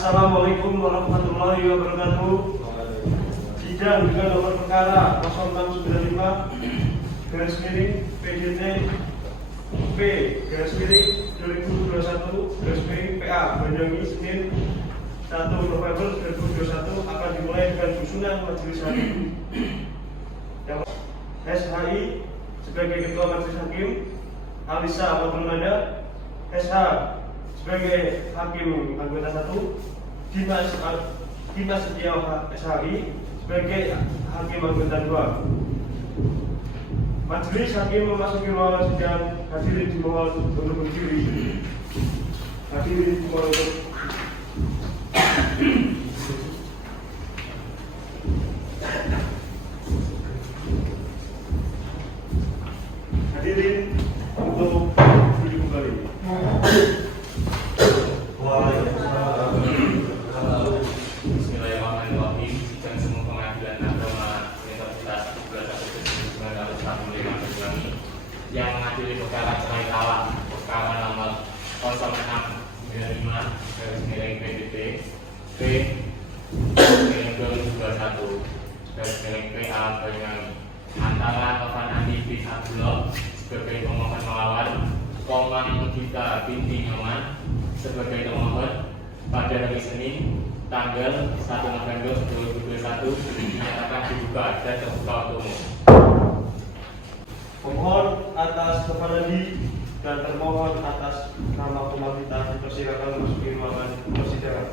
Assalamualaikum warahmatullahi wabarakatuh. Sidang dengan nomor perkara 0695 garis miring PDT P garis miring 2021 garis miring PA Banyuwangi Senin 1 November 2021 akan dimulai dengan susunan majelis hakim. Yang SHI sebagai ketua majelis hakim, Alisa Abdulmada SH sebagai hakim anggota 1, Dimas Setiawa SHI sebagai hakim anggota 2. Majelis hakim memasuki ruangan sidang. Hadirin dimohon untuk berdiri. Hadirin dimohon untuk hadirin untuk duduk kembali. Bismillahirrahmanirrahim. Sidang Semu Pengadilan Agama Universitas 11 Agustus 1945 Banyuwangi yang mengadili perkara cerai talak perkara nomor 0695 garis miring PDT P garis miring 2021 garis miring PA Banyuwangi antara Taufan Andi bin Abdullah sebagai pemohon melawan, Komang Mujita binti Nyoman sebagai pemohon pada hari Senin tanggal 1 November 2021 dinyatakan dibuka dan terbuka untuk umum. pemohon atas Taufan Andi dan termohon atas nama pemerintah dipersilakan memasuki ruangan persidangan.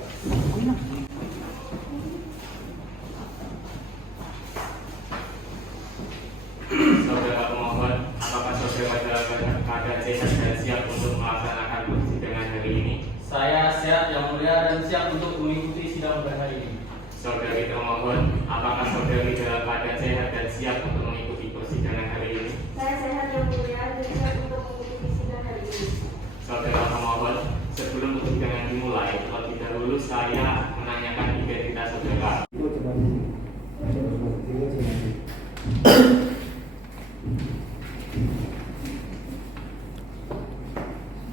Saudara pemohon, apakah saudara dalam keadaan sehat dan siap untuk melaksanakan persidangan hari ini? Saya sehat yang mulia dan siap untuk mengikuti sidang pada hari ini. Saudari termohon, apakah saudari dalam keadaan sehat dan siap untuk mengikuti persidangan hari ini? Saya sehat yang mulia dan siap untuk mengikuti sidang hari ini. Saudara pemohon, sebelum persidangan dimulai, terlebih dahulu saya menanyakan identitas saudara.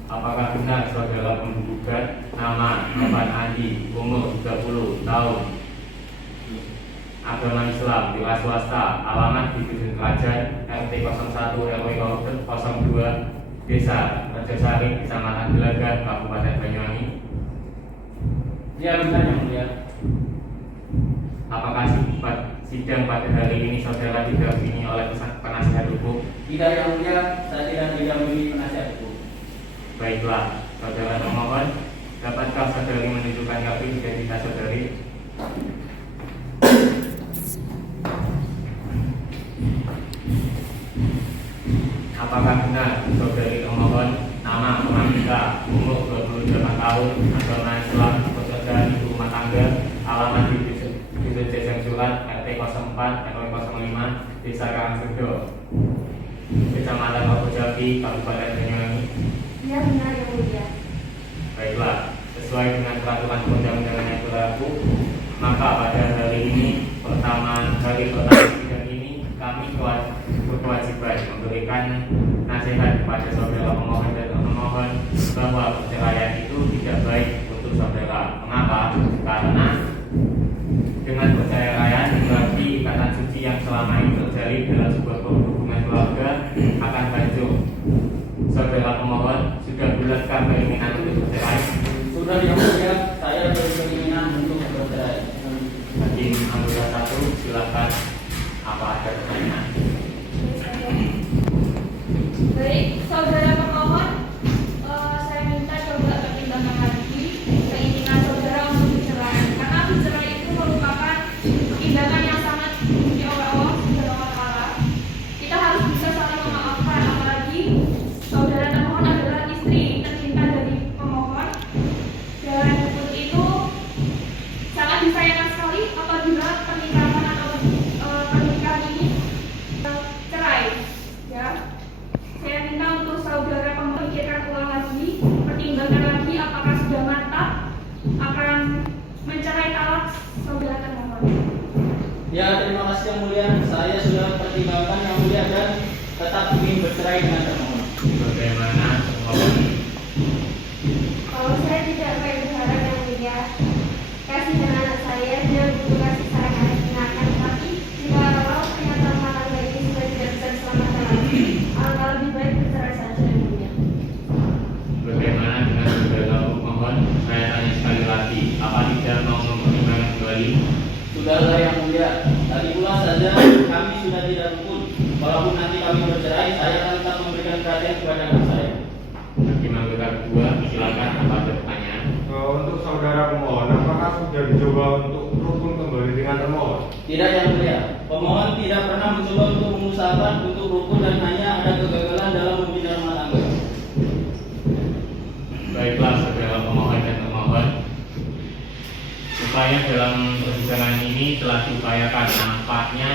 Apakah benar saudara menggugat nama Taufan Andi, umur 30 tahun, agama Islam, wilayah swasta, alamat di Dusun Kerajaan, RT 01 RW 02, Desa Rajasari, Kecamatan Gelaga, Kabupaten Banyuwangi? Ya benar yang mulia. Apakah sidang pada hari ini saudara didampingi oleh penasihat hukum? Tidak yang mulia, saya tidak didampingi penasihat hukum. Baiklah, saudara termohon, dapatkah saudari menunjukkan kartu identitas saudari? Apakah benar saudari termohon nama Pramita, umur 28 tahun, agama Islam, pekerjaan ibu rumah tangga, alamat di Dusun Ciseng Surat, RT 04 RW 05, Desa Karangsedo, Kecamatan Opojati, Kabupaten Banyuwangi? Ya benar yang mulia. Baiklah, sesuai dengan peraturan perundang-undangan yang berlaku, maka pada hari ini, hari pertama sidang ini, kami berkewajiban memberikan nasihat kepada saudara pemohon dan pemohon bahwa perceraian itu tidak baik untuk saudara. Mengapa? Karena dengan perceraian berarti ikatan suci yang selama ini terjalin dalam sebuah hubungan keluarga akan hancur. Saudara pemohon sudah bulatkan keinginan untuk bercerai? Sudah yang mulia, saya berkeinginan untuk bercerai. Hakim anggota 1, silakan. Apa ada pertanyaan? Baik, saudara pemohon, saya minta coba pertimbangkan lagi keinginan saudara untuk bercerai. Karena bercerai itu merupakan tindakan yang sangat dibenci oleh Allah Subhanahu wa Ta'ala. Kita harus bisa saling memaafkan, apalagi saudara termohon adalah istri tercinta dari pemohon, dan itu sangat disayangkan sekali apabila pernikahan atau pernikahan ini cerai. Ya, saya minta untuk saudara pemohon pikirkan ulang lagi, pertimbangkan lagi apakah sudah mantap akan mencerai talak saudara termohon. Ya terima kasih yang mulia, saya sudah pertimbangkan yang mulia dan tetap ingin bercerai dengan termohon. Bagaimana termohon? Kalau saya tidak baik berharap yang mulia, kasih dengan anak saya, dia butuh kasih sayang dan ingatan. Tapi jika kalau ternyata rumah tangga ini sudah tidak bisa diselamatkan lagi, alangkah lebih baik bercerai saja yang mulia. Bagaimana dengan saudara pemohon? Saya tanya sekali lagi, apa tidak mau mempertimbangkan kembali? Saudara yang mulia, tadi pula saja kami sudah tidak rukun. Walaupun nanti kami bercerai, saya akan tetap memberikan perhatian kepada anak saya. Hakim anggota kedua, silakan. Apa ada pertanyaan? Untuk saudara pemohon, apakah sudah dicoba untuk rukun kembali dengan termohon? Tidak yang mulia, pemohon tidak pernah mencoba untuk mengusahakan untuk rukun dan hanya ada kegagalan dalam membina rumah tangga. Baiklah saudara pemohon dan termohon, upaya dalam persidangan ini telah diupayakan, nampaknya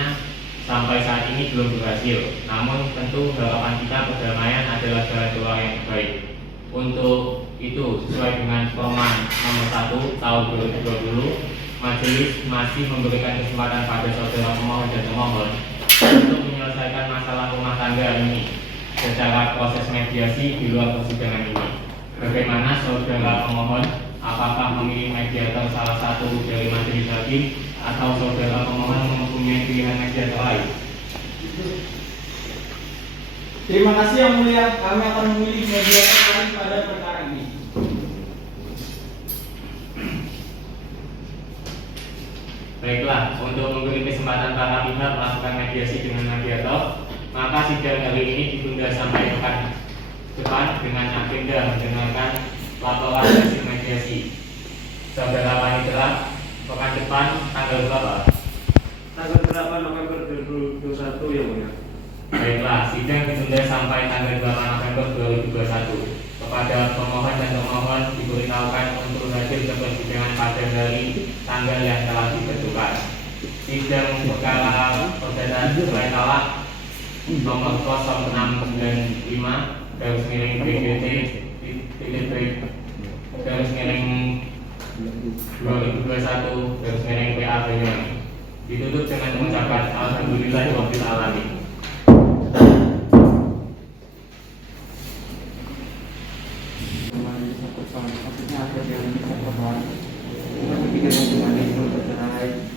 sampai saat ini belum berhasil. Namun tentu harapan kita perdamaian adalah jalan keluar yang terbaik. Untuk itu, sesuai dengan Permen Nomor 1 Tahun 2020, Majelis masih memberikan kesempatan pada saudara pemohon dan termohon untuk menyelesaikan masalah rumah tangga ini secara proses mediasi di luar persidangan ini. Bagaimana saudara pemohon? Apakah memilih mediator salah satu dari majelis hakim atau saudara pemohon mempunyai pilihan mediator lain? Terima kasih yang mulia, kami akan memilih mediator lain pada perkara ini. Baiklah, untuk memberi kesempatan para pihak melakukan mediasi dengan mediator, maka sidang hari ini ditunda sampai pekan depan dengan agenda mendengarkan laporan hasil mediasi. Saudara Panitera, pekan depan tanggal berapa? Tanggal 8 November 2021 ya mulia. Baiklah, sidang ditunda sampai tanggal 8 November 2021. Kepada pemohon dan termohon diberitahukan untuk hadir ke persidangan pada hari tanggal yang telah ditentukan. Sidang perkara perdata cerai talak nomor 0695 /BGT /2021 PA Banyuwangi ditutup dengan mengucapkan alhamdulillahirabbil alamin. Maksudnya ada yang bisa korban ketika hubungan itu bercerai,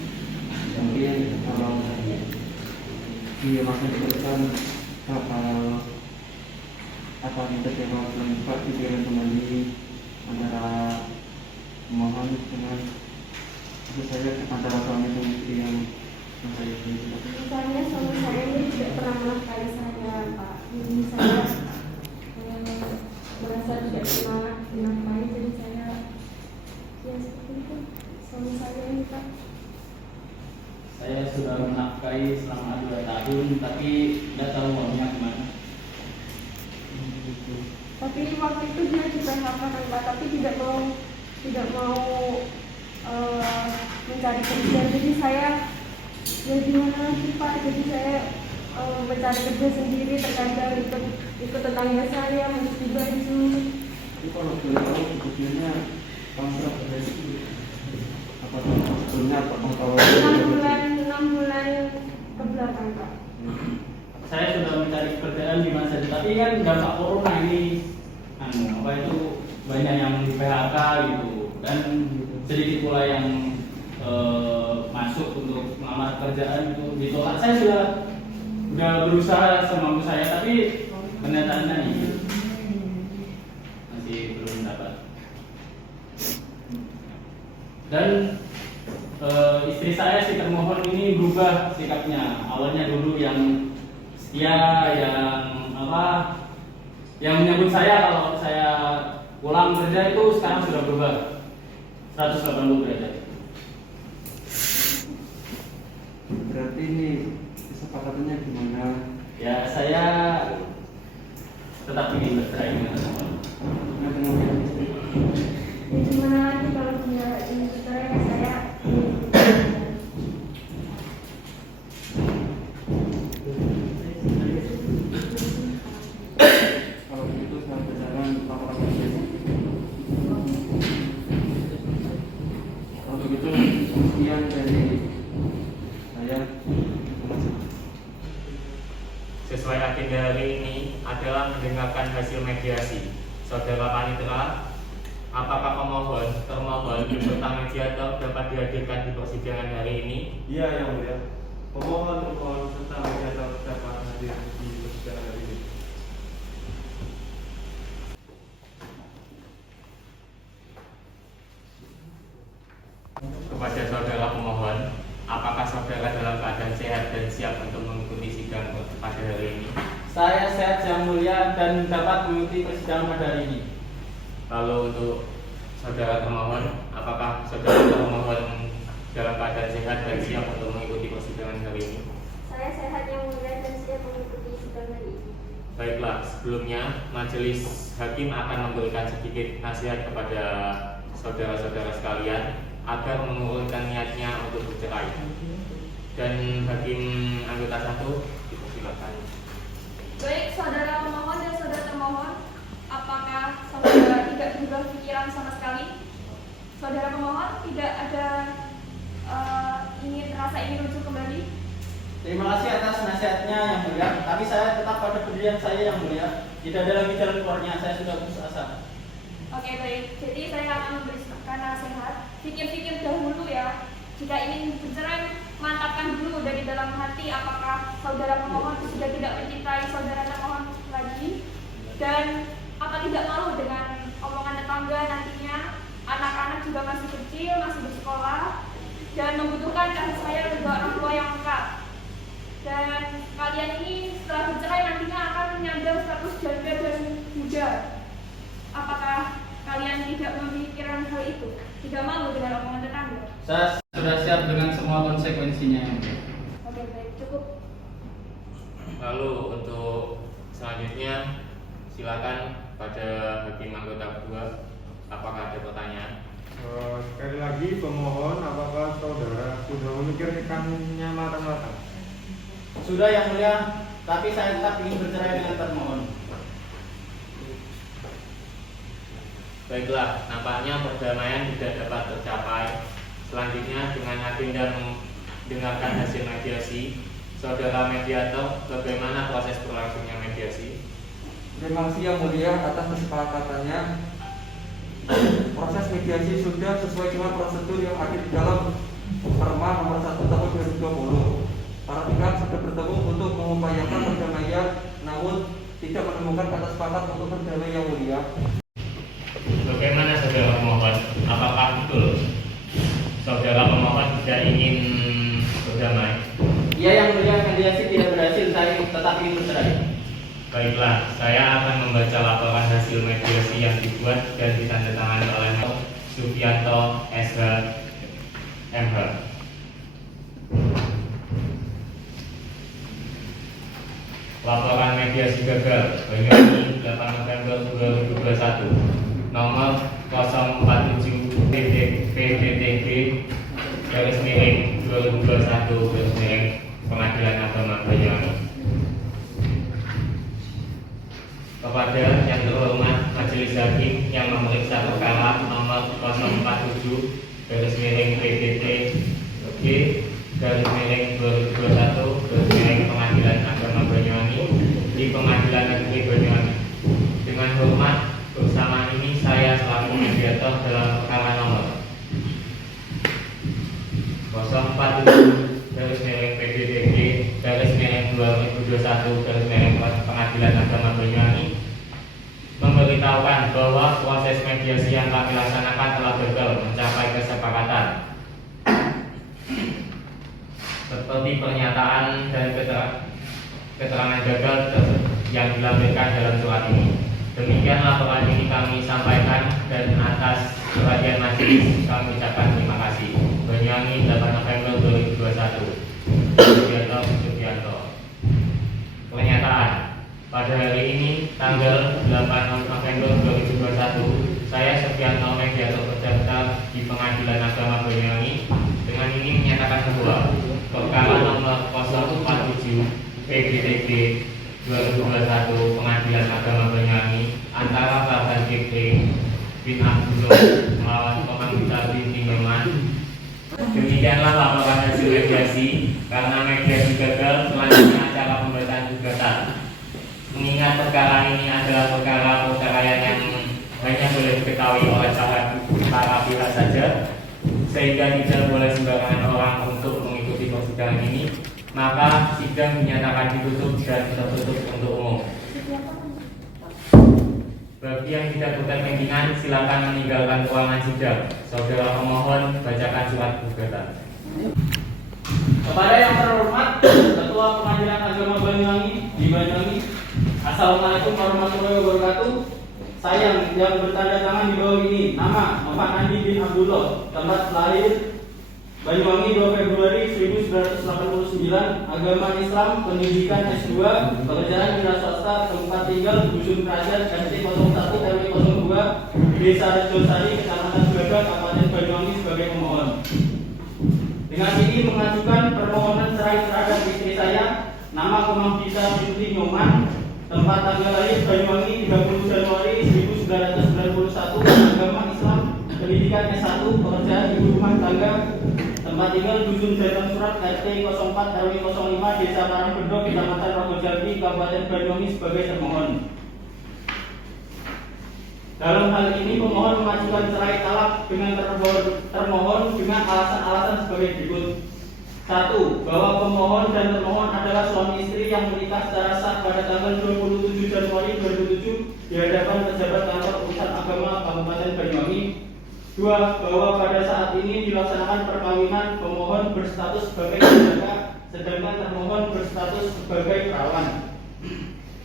mungkin kalau dia masih diberikan apa minta jawab lengkap pikiran kembali antara pemohon dengan saya antara suami dan istri yang saya ini. Misalnya suami saya ini tidak pernah menafkahi saya, Pak. Jadi saya merasa tidak pernah dinafkahi, jadi saya ya seperti itu. Suami saya ini, Pak. Saya sudah menafkahi selama 2 tahun, tapi tidak tahu uangnya kemana. Tapi waktu itu dia di PHK kan, Pak, tapi tidak mau mencari kerja. Jadi saya ya gimana lagi, Pak? Jadi saya mencari kerja sendiri, terkadang ikut tetangga saya mencuci baju. Tapi kalau boleh tahu sebetulnya kontrak dari apa sebetulnya apa kalau 6 bulan ke belakang, Pak. Saya sudah mencari pekerjaan di mana saja, tapi kan dampak corona ini, apa itu banyak yang di PHK gitu, dan sedikit pula yang masuk untuk melamar pekerjaan itu ditolak. Saya sudah berusaha semampu saya, tapi kenyataannya ini masih belum dapat. Dan istri saya si termohon ini berubah sikapnya. Awalnya dulu yang setia, yang menyambut saya kalau saya pulang kerja, itu sekarang sudah berubah 180 derajat. berarti ini kesepakatannya gimana? Ya, saya tetap ingin bercerai dengan termohon. Nah, kemudian istri Ya gimana lagi kalau dia ingin bercerai, saya kalau begitu saya berjalan laporan polisi. Kalau begitu sekian dari saya. Sesuai agenda hari ini adalah mendengarkan hasil mediasi. Saudara Panitera, apakah pemohon, termohon, beserta mediator dapat dihadirkan di persidangan hari ini? Iya yang mulia. Pemohon serta mediator dapat hadir di persidangan hari ini. Kepada saudara pemohon, apakah saudara dalam keadaan sehat dan siap untuk mengikuti sidang pada hari ini? Saya sehat yang mulia dan dapat mengikuti persidangan pada hari ini. Lalu untuk saudara termohon, apakah saudara termohon dalam keadaan sehat dan siap untuk mengikuti persidangan hari ini? Saya sehat yang mulia dan siap mengikuti sidang hari ini. Baiklah, sebelumnya majelis hakim akan memberikan sedikit nasihat kepada saudara-saudara sekalian agar mengurungkan niatnya untuk bercerai. Dan hakim anggota 1 dipersilakan. Baik, saudara pemohon dan saudara termohon, apakah saudara tidak berubah pikiran sama sekali? Saudara pemohon tidak ada ingin rujuk kembali? Terima kasih atas nasihatnya yang mulia, tapi saya tetap pada pendirian saya yang mulia. Tidak ada lagi jalan keluarnya, saya sudah putus asa. Oke, baik. Jadi saya akan memberikan nasihat. Pikir-pikir dahulu ya. Jika ingin bercerai, mantapkan dulu dari dalam hati apakah saudara pemohon sudah tidak mencintai saudara termohon lagi, dan apa tidak malu dengan omongan tetangga nantinya. Anak-anak juga masih kecil, masih bersekolah, dan membutuhkan kasih sayang juga orang tua yang lengkap. Dan kalian ini setelah bercerai nantinya akan menyandang status janda dan muda. Apakah kalian tidak memikirkan hal itu? Tidak malu dengan omongan tetangga? Saya sudah siap dengan semua konsekuensinya yang mulia. Oke, baik, cukup. Lalu untuk selanjutnya silakan pada hakim anggota kedua, apakah ada pertanyaan? Sekali lagi pemohon, apakah saudara sudah memikirkannya matang-matang? Sudah yang mulia, tapi saya tetap ingin bercerai dengan termohon. Baiklah, nampaknya perdamaian tidak dapat tercapai. Selanjutnya dengan agenda mendengarkan hasil mediasi, saudara mediator, bagaimana proses berlangsungnya mediasi? Terima kasih yang mulia atas kesepakatannya. Proses mediasi sudah sesuai dengan prosedur yang ada di dalam Perma nomor 1 tahun 2020. Para pihak sudah bertemu untuk mengupayakan perdamaian, namun tidak menemukan kata sepakat untuk perdamaian yang mulia. Bagaimana saudara pemohon? Apakah betul saudara pemohon tidak ingin berdamai? Iya yang mulia, mediasi tidak berhasil, saya tetap ingin bercerai. Baiklah, saya akan membaca laporan hasil mediasi yang dibuat dan ditandatangani oleh Sufianto SH MH. Laporan mediasi gagal Banyuwangi 8 November 2021 nomor 047 PDTG garis miring 2021 garis miring Pengadilan Agama Banyuwangi. Kepada yang terhormat Majelis Hakim yang memeriksa perkara nomor 047 garis miring PDT G garis miring 2021 garis miring Pengadilan Agama Banyuwangi di Pengadilan Negeri Banyuwangi. Dengan hormat, bersama ini saya selaku mediator dalam perkara nomor 047 garis miring PDTG garis miring 2021 garis miring Pengadilan Agama Banyuwangi memberitahukan bahwa proses mediasi yang kami laksanakan telah gagal mencapai kesepakatan. Seperti pernyataan dan keterangan gagal yang dilampirkan dalam surat ini. Demikian laporan ini kami sampaikan, dan atas perhatian majelis kami ucapkan terima kasih. Banyuwangi 8 November 2021. Sugianto. Pernyataan. Pada hari ini tanggal 8 November 2021, saya Sugianto mediator terdaftar di Pengadilan Agama Banyuwangi dengan ini menyatakan bahwa perkara nomor 047 PDTG 2021 Pengadilan Agama Banyuwangi antara Bapak Jekri bin Abdullah melawan Komangita binti Nyoman. Demikianlah laporan hasil mediasi. Karena mediasi gagal, selanjutnya acara pembacaan gugatan. Mengingat perkara ini adalah perkara perceraian yang banyak boleh diketahui oleh para pihak saja, sehingga tidak boleh sembarangan orang untuk mengikuti persidangan ini, maka sidang dinyatakan ditutup dan tertutup untuk umum. Bagi yang tidak berkepentingan, silakan meninggalkan ruangan sidang. Saudara pemohon, bacakan surat gugatan. Kepada yang terhormat Ketua Pengadilan Agama Banyuwangi di Banyuwangi, Assalamualaikum warahmatullahi wabarakatuh. Saya yang bertanda tangan di bawah ini, nama Muhammad Andi bin Abdullah, tempat lahir Banyuwangi 2 Februari 1989, agama Islam, pendidikan S2, pekerjaan wira swasta, tempat tinggal Dusun Kerajaan RT 01 RW 02, Desa Rejosari, Kecamatan Braga, Kabupaten Banyuwangi sebagai pemohon. Dengan ini mengajukan permohonan cerai terhadap istri saya, nama Komang-Gita Binti Nyoman, tempat tanggal lahir Banyuwangi 30 Januari 1991, agama Islam, pendidikan S1, pekerjaan ibu rumah tangga, tempat tinggal Dusun Jateng Surat RT 04 RW 05 Desa Karangbedok, Kecamatan Rogojati, Kabupaten Banyuwangi sebagai termohon. Dalam hal ini pemohon mengajukan cerai talak dengan termohon dengan alasan-alasan sebagai berikut. 1. Bahwa pemohon dan termohon adalah suami istri yang menikah secara sah pada tanggal 27 Januari 2007 di hadapan pejabat kantor urusan agama Kabupaten Banyuwangi. 2. Bahwa pada saat ini dilaksanakan perkawinan, pemohon berstatus sebagai tersangka, sedangkan termohon berstatus sebagai perawan.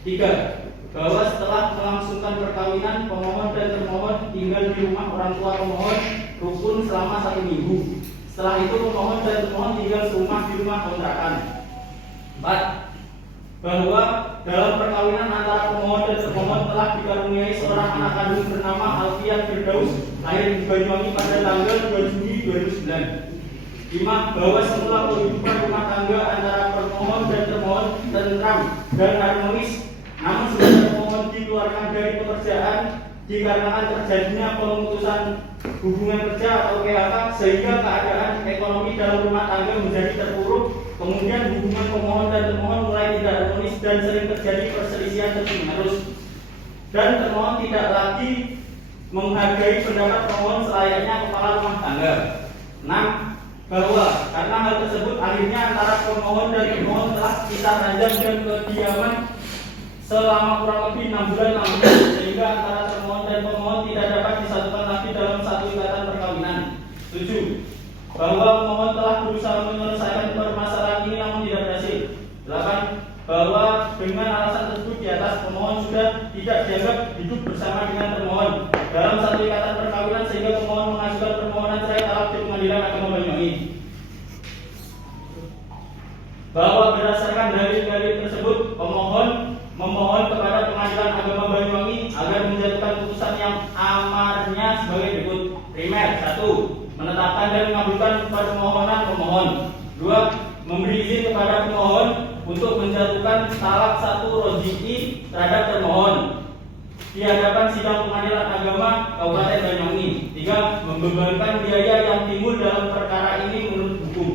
3. Bahwa setelah melangsungkan perkawinan, pemohon dan termohon tinggal di rumah orang tua pemohon rukun selama 1 minggu. Setelah itu pemohon dan termohon tinggal serumah di rumah kontrakan. 4. Bahwa dalam perkawinan antara pemohon dan termohon telah dikaruniai seorang anak kandung bernama Alfian Firdaus, lahir di Banyuwangi pada tanggal 2 Juni 2009. 5. Bahwa setelah kehidupan rumah tangga antara pemohon dan termohon tentram dan harmonis, namun setelah pemohon dikeluarkan dari pekerjaan dikarenakan terjadinya pemutusan hubungan kerja atau PHK, sehingga keadaan ekonomi dalam rumah tangga menjadi terpuruk. Kemudian hubungan pemohon dan termohon mulai tidak harmonis dan sering terjadi perselisihan terus-menerus. Dan termohon tidak lagi menghargai pendapat pemohon selayaknya kepala rumah tangga. 6. Bahwa karena hal tersebut akhirnya antara pemohon dan termohon telah pisah ranjang dan kediaman selama kurang lebih 6 bulan lamanya, sehingga antara termohon dan pemohon tidak dapat disatukan lagi dalam satu ikatan perkawinan. 7. Bahwa pemohon telah berusaha menyelesaikan permasalahan ini namun tidak berhasil. 8. Bahwa dengan alasan tersebut di atas, pemohon sudah tidak dianggap hidup bersama dengan termohon dalam satu ikatan perkawinan, sehingga pemohon mengajukan permohonan cerai talak di Pengadilan Agama Banyuwangi. Bahwa berdasarkan dalil-dalil tersebut, pemohon memohon kepada Pengadilan Agama Banyuwangi agar menjatuhkan putusan yang amarnya sebagai berikut. Primer. 1. Menetapkan dan mengabulkan permohonan pemohon. 2. Memberi izin kepada pemohon untuk menjatuhkan talak 1 roji'i terhadap termohon di hadapan sidang Pengadilan Agama Kabupaten Banyuwangi. 3. Membebankan biaya yang timbul dalam perkara ini menurut hukum.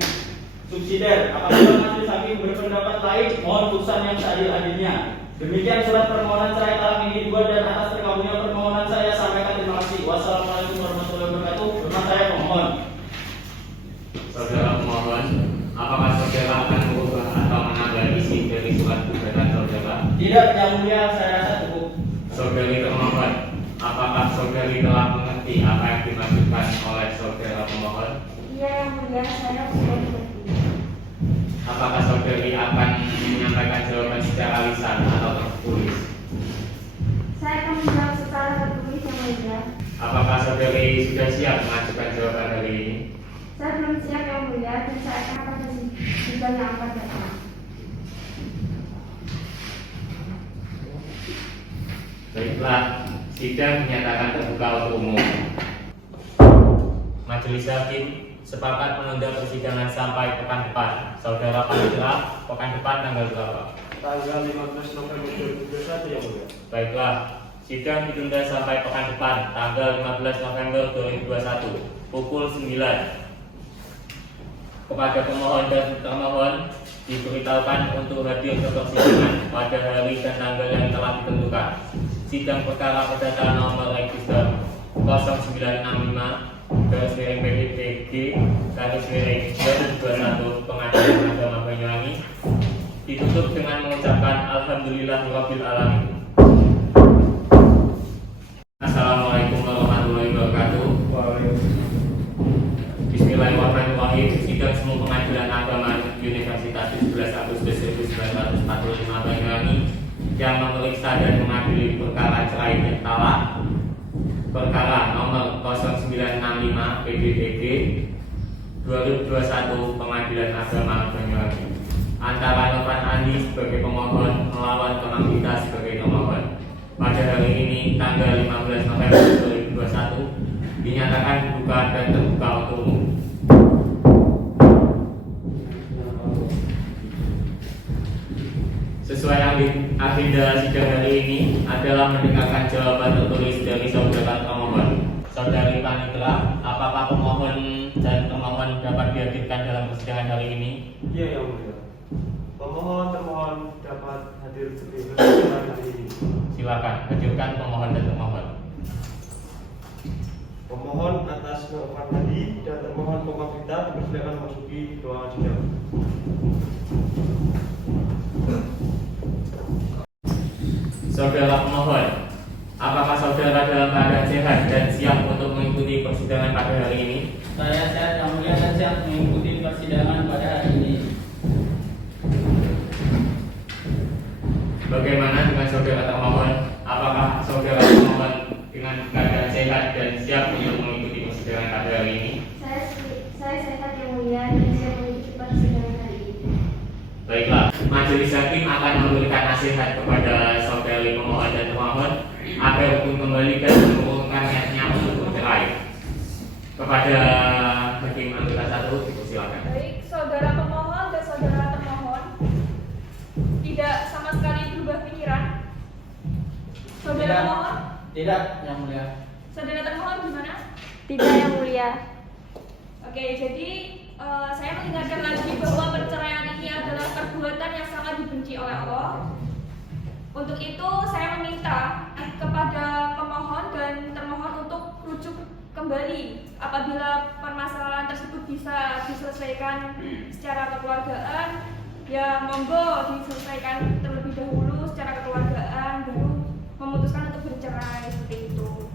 Subsidiar. Apabila majelis hakim berpendapat lain, mohon putusan yang seadil-adilnya. Demikian surat permohonan cerai talak ini dibuat, dan atas terkabulnya permohonan saya sampaikan terima kasih. Wassalamualaikum warahmatullahi wabarakatuh. Hormat saya pemohon. Saudara pemohon, apakah saudara akan mengubah atau menambah isi dari surat gugatan saudara? Tidak, yang mulia, saya rasa cukup. Saudari pemohon, apakah saudari telah mengerti apa yang dimaksudkan oleh saudara pemohon? Iya yang mulia, saya sudah mengerti. Apakah saudari akan menyampaikan jawaban secara lisan atau tertulis? Saya akan menjawab secara tertulis yang mulia. Apakah saudari sudah siap mengajukan jawaban hari ini? Saya belum siap yang mulia, dan saya akan pada sidang yang akan datang. Baiklah, sidang dinyatakan terbuka untuk umum. Majelis hakim sepakat menunda persidangan sampai pekan depan. Saudara Panitra, pekan depan tanggal berapa? Tanggal 15 November 2021 yang mulia. Baiklah, sidang ditunda sampai pekan depan tanggal 15 November 2021 pukul 9. Kepada pemohon dan termohon diberitahukan untuk hadir ke persidangan pada hari dan tanggal yang telah ditentukan. Sidang perkara perdata nomor register 0965/PDPG/2021 Pengadilan Agama Banyuwangi ditutup dengan mengucapkan Alhamdulillahirabbil alamin. Assalamualaikum warahmatullahi wabarakatuh. Bismillahirrahmanirrahim. Sidang Semu Pengadilan Agama Universitas 17 Agustus 1945 Banyuwangi yang memeriksa dan mengadili perkara cerai dan talak perkara nomor 0965 PDPG 2021 Pengadilan Agama Banyuwangi antara Novan Andi sebagai pemohon melawan Kemang Gita sebagai pemohon. Pada hari ini tanggal 15 November 2021 dinyatakan dibuka dan terbuka untuk umum. Sesuai agenda sidang hari ini adalah mendengarkan jawaban tertulis dari saudara termohon. Saudari Panitra, apakah pemohon dan termohon dapat dihadirkan dalam persidangan hari ini? Iya, Yang Mulia. Pemohon termohon dapat hadir di persidangan hari ini. Silakan hadirkan pemohon dan termohon. Pemohon atas Novan Hadi dan termohon Kemang Gita dipersilakan memasuki ruangan sidang. Saudara pemohon, apakah saudara dalam keadaan sehat dan siap untuk mengikuti persidangan pada hari ini? Saya sehat Yang Mulia dan siap mengikuti persidangan pada hari ini. Bagaimana dengan saudara termohon? Apakah saudara termohon dengan keadaan sehat dan siap untuk mengikuti persidangan pada hari ini? Saya sehat Yang Mulia dan siap mengikuti persidangan hari ini. Baiklah, majelis hakim akan memberikan nasihat kepada saudari pemohon dan termohon agar hukum kembali dan mengurungkan niatnya untuk bercerai. Kepada hakim anggota 1, dipersilakan. Baik, saudara pemohon dan saudara termohon tidak sama sekali berubah pikiran. Saudara Tidak. pemohon, Tidak, Yang Mulia. saudara termohon gimana? Tidak Yang Mulia. Oke, jadi saya mengingatkan lagi bahwa perceraian ini adalah perbuatan yang sangat dibenci oleh Allah. Untuk itu saya meminta kepada pemohon dan termohon untuk rujuk kembali apabila permasalahan tersebut bisa diselesaikan secara kekeluargaan, ya monggo diselesaikan terlebih dahulu secara kekeluargaan baru memutuskan untuk bercerai seperti itu.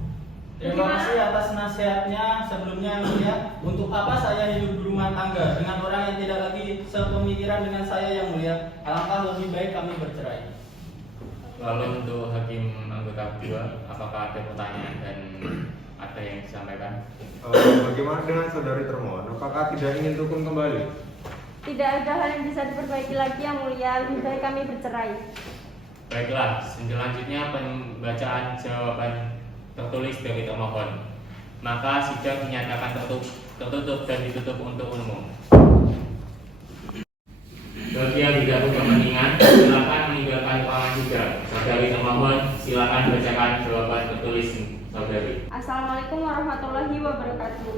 Terima kasih atas nasihatnya. Sebelumnya Yang Mulia, untuk apa saya hidup di rumah tangga dengan orang yang tidak lagi sepemikiran dengan saya Yang Mulia? Alangkah lebih baik kami bercerai. Lalu untuk hakim anggota 2, apakah ada pertanyaan dan ada yang disampaikan? Bagaimana dengan saudari termohon? Apakah tidak ingin rukun kembali? Tidak ada hal yang bisa diperbaiki lagi Yang Mulia. Lebih baik kami bercerai. Baiklah, selanjutnya pembacaan jawaban tertulis dari termohon. Maka sidang dinyatakan tertutup dan ditutup untuk umum. Bagi yang tidak berkepentingan, silakan meninggalkan ruangan sidang. Saudari termohon, silakan bacakan jawaban tertulis saudari. Assalamualaikum warahmatullahi wabarakatuh.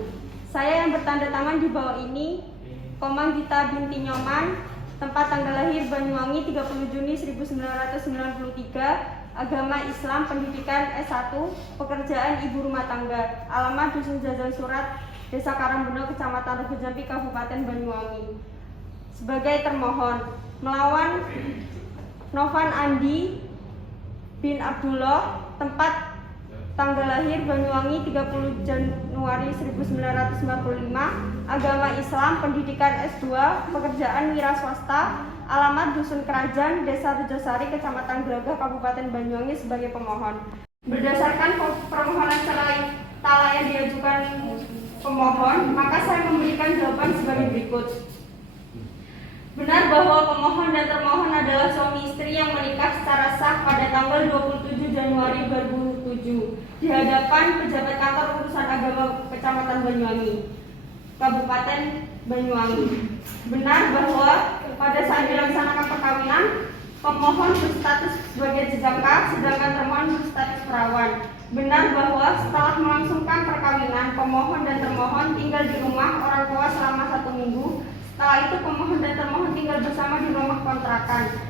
Saya yang bertanda tangan di bawah ini, Kemang Gita binti Nyoman, tempat tanggal lahir Banyuwangi 30 Juni 1993, agama Islam, pendidikan S1, pekerjaan ibu rumah tangga, alamat Dusun Jajan Surat, Desa Karangbono, Kecamatan Regojampi, Kabupaten Banyuwangi. Sebagai termohon, melawan Novan Andi bin Abdullah, tempat tanggal lahir Banyuwangi 30 Januari 1945, agama Islam, pendidikan S2, pekerjaan wira swasta, alamat Dusun Kerajaan, Desa Rejosari, Kecamatan Gelagah, Kabupaten Banyuwangi sebagai pemohon. Berdasarkan permohonan cerai talak yang diajukan pemohon, maka saya memberikan jawaban sebagai berikut. Benar bahwa pemohon dan termohon adalah suami istri yang menikah secara sah pada tanggal 27 Januari 2007 di hadapan pejabat kantor urusan agama Kecamatan Banyuwangi, Kabupaten Banyuwangi. Benar bahwa pada saat dilaksanakan perkawinan, pemohon berstatus sebagai jejaka, sedangkan termohon berstatus perawan. Benar bahwa setelah melangsungkan perkawinan, pemohon dan termohon tinggal di rumah orang tua selama 1 minggu. Setelah itu pemohon dan termohon tinggal bersama di rumah kontrakan.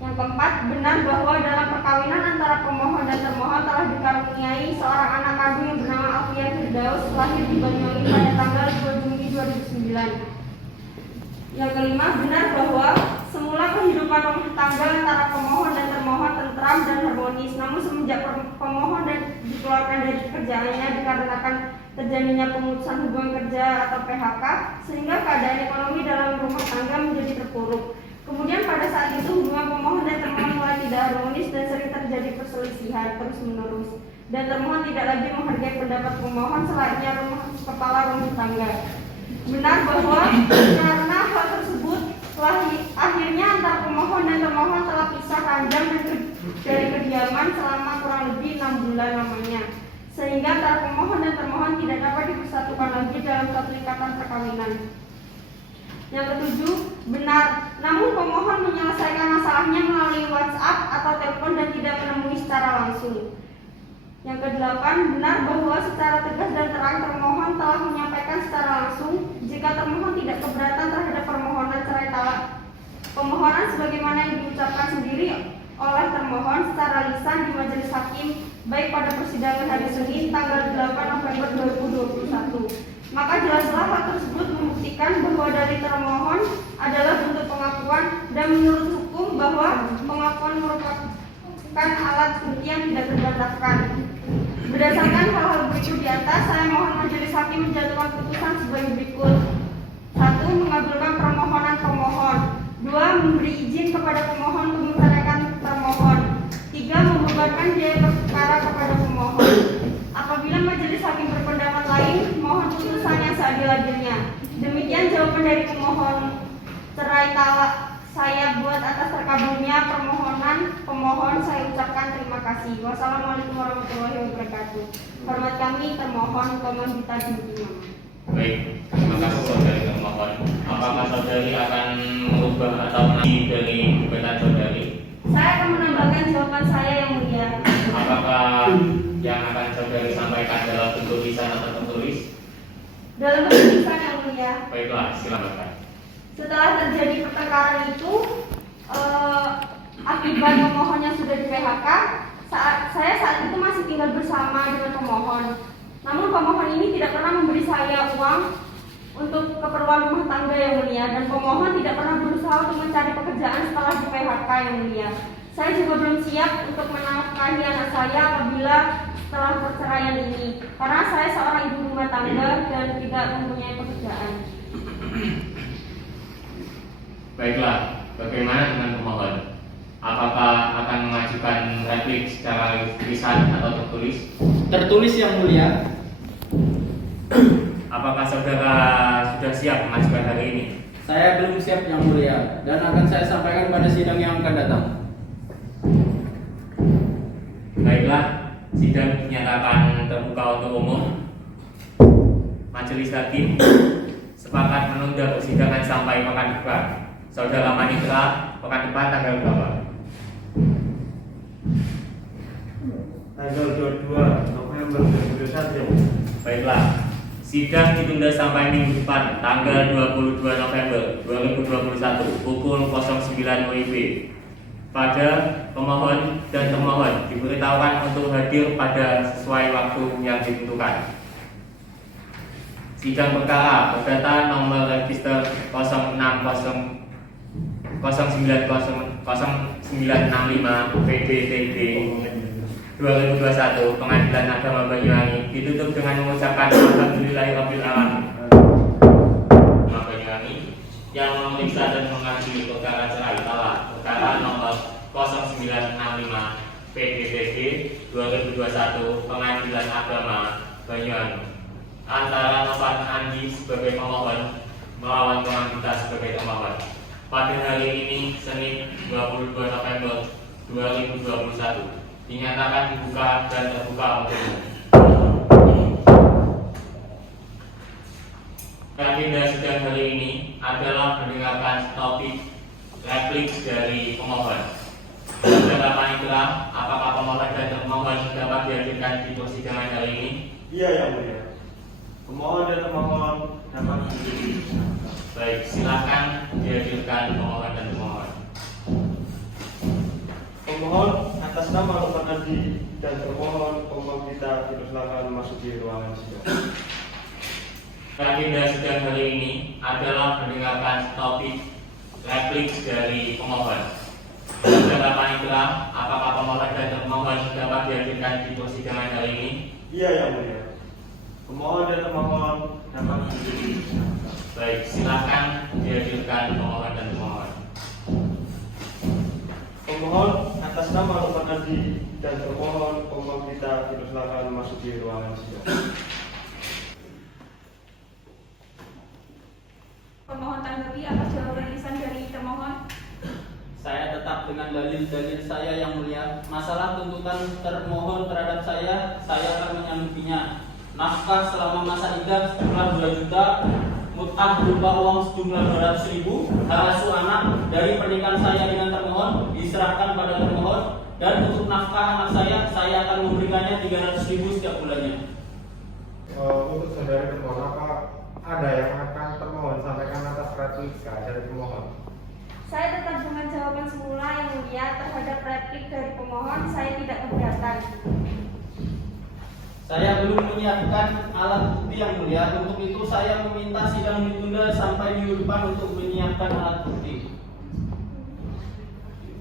Yang keempat, benar bahwa dalam perkawinan antara pemohon dan termohon telah dikaruniai seorang anak kandung yang bernama Alfia Firdaus, lahir di Banyuwangi pada tanggal 2 Juni 2009. Yang kelima, benar bahwa semula kehidupan rumah tangga antara pemohon dan termohon tentram dan harmonis, namun semenjak pemohon dan dikeluarkan dari pekerjaannya dikarenakan terjadinya pemutusan hubungan kerja atau PHK, sehingga keadaan ekonomi dalam rumah tangga menjadi terpuruk. Kemudian pada saat itu hubungan pemohon dan termohon mulai tidak harmonis dan sering terjadi perselisihan terus-menerus. Dan termohon tidak lagi menghargai pendapat pemohon selayaknya kepala rumah tangga. Benar bahwa karena hal tersebut akhirnya antara pemohon dan termohon telah pisah ranjang dari kediaman selama kurang lebih 6 bulan lamanya, sehingga antara pemohon dan termohon tidak dapat dipersatukan lagi dalam satu ikatan perkawinan. Yang ketujuh, benar, namun pemohon menyelesaikan masalahnya melalui WhatsApp atau telepon dan tidak menemui secara langsung. Yang kedelapan, benar bahwa secara tegas dan terang termohon telah menyampaikan secara langsung jika termohon tidak keberatan terhadap permohonan cerai talak pemohonan sebagaimana yang diucapkan sendiri oleh termohon secara lisan di majelis hakim baik pada persidangan hari Senin tanggal 8 November 2021. Maka jelas-jelas hal tersebut membuktikan bahwa dari termohon adalah bentuk pengakuan dan menurut hukum bahwa pengakuan merupakan alat bukti yang tidak terbantahkan. Berdasarkan hal-hal berikut di atas, saya mohon majelis hakim menjatuhkan putusan sebagai berikut. 1. Mengabulkan permohonan pemohon. 2. Memberi izin kepada pemohon untuk menceraikan termohon. 3. Membebankan biaya perkara kepada pemohon. Apabila majelis hakim berpendapat lain, mohon putusan yang seadil-adilnya. Demikian jawaban dari pemohon cerai talak saya buat atas terkabulnya permohonan pemohon. Saya ucapkan terima kasih. Wassalamualaikum warahmatullahi wabarakatuh. Hormat kami termohon Komang Gita Binti Mama. Baik, terima kasih saudari termohon. Apakah saudari akan merubah atau menambah dari gugatan saudari? Saya akan menambahkan jawaban saya yang mulia. Apakah yang akan saudari sampaikan dalam bentuk lisan atau tertulis? Dalam bentuk lisan yang mulia. Baiklah, silakan. Setelah terjadi pertengkaran itu, akibat pemohonnya sudah di PHK, saya saat itu masih tinggal bersama dengan pemohon. Namun pemohon ini tidak pernah memberi saya uang untuk keperluan rumah tangga yang mulia, dan pemohon tidak pernah berusaha untuk mencari pekerjaan setelah di PHK yang mulia. Saya juga belum siap untuk menafkahi anak saya apabila setelah perceraian ini, karena saya seorang ibu rumah tangga dan tidak mempunyai pekerjaan. Baiklah, bagaimana dengan pemohon? Apakah akan mengajukan replik secara lisan atau tertulis? Tertulis yang mulia. Apakah saudara sudah siap mengajukan hari ini? Saya belum siap yang mulia dan akan saya sampaikan pada sidang yang akan datang. Baiklah, sidang dinyatakan terbuka untuk umum. Majelis hakim sepakat menunda persidangan sampai pekan depan. Saudara Manitra, pekan depan tanggal berapa? Tanggal 22 November 2021. Baiklah, sidang ditunda sampai minggu depan tanggal 22 November 2021 pukul 09 WIB. Pada pemohon dan termohon diberitahukan untuk hadir pada sesuai waktu yang ditentukan. Sidang perkara perdata nomor register 090965 PDTB 2021 Pengadilan Agama Banyuwangi ditutup dengan mengucapkan alhamdulillahirabbil alamin. Banyuwangi yang memeriksa dan mengadili perkara cerai talak perkara nomor 0965 PDTB 2021 Pengadilan Agama Banyuwangi antara Novan Andi sebagai pemohon melawan Komang Gita sebagai termohon pada hari ini Senin 22 November 2021 dinyatakan dibuka dan terbuka untuk umum. Agenda sidang hari ini adalah mendengarkan topik replik dari pemohon. Saudara Panitra, apakah pemohon dan termohon dapat dihadirkan di persidangan hari ini? Iya yang mulia. Pemohon dan termohon dapat berdiri. Baik, silakan dihadirkan pemohon dan termohon. Atas nama Lukman Andi dan termohon pemohon kita dipersilakan memasuki ruangan sidang. Agenda sidang hari ini adalah mendengarkan topik replik dari pemohon. Saudara Panitera, apakah pemohon dan termohon dapat dihadirkan di persidangan hari ini? Iya yang mulia. Pemohon dan termohon dapat berdiri. Baik, silakan dihadirkan pemohon dan termohon. Pemohon atas nama Lukman Andi dan termohon pemohon kita dipersilakan memasuki ruangan sidang. Pemohon tanggapi atas jawaban lisan dari termohon. Saya tetap dengan dalil-dalil saya yang mulia. Masalah tuntutan termohon terhadap saya akan menyanggupinya. Nafkah selama masa iddah sejumlah 2 juta, mut'ah berupa uang sejumlah 200.000, hak asuh anak dari pernikahan saya dengan termohon diserahkan pada termohon, dan untuk nafkah anak saya akan memberikannya 300.000 setiap bulannya. Untuk saudari termohon, apa ada yang akan termohon sampaikan atas replika dari pemohon? Saya tetap dengan jawaban semula yang mulia terhadap replik dari pemohon. Saya tidak keberatan. Saya belum menyiapkan alat bukti yang mulia. Untuk itu saya meminta sidang ditunda sampai minggu depan untuk menyiapkan alat bukti.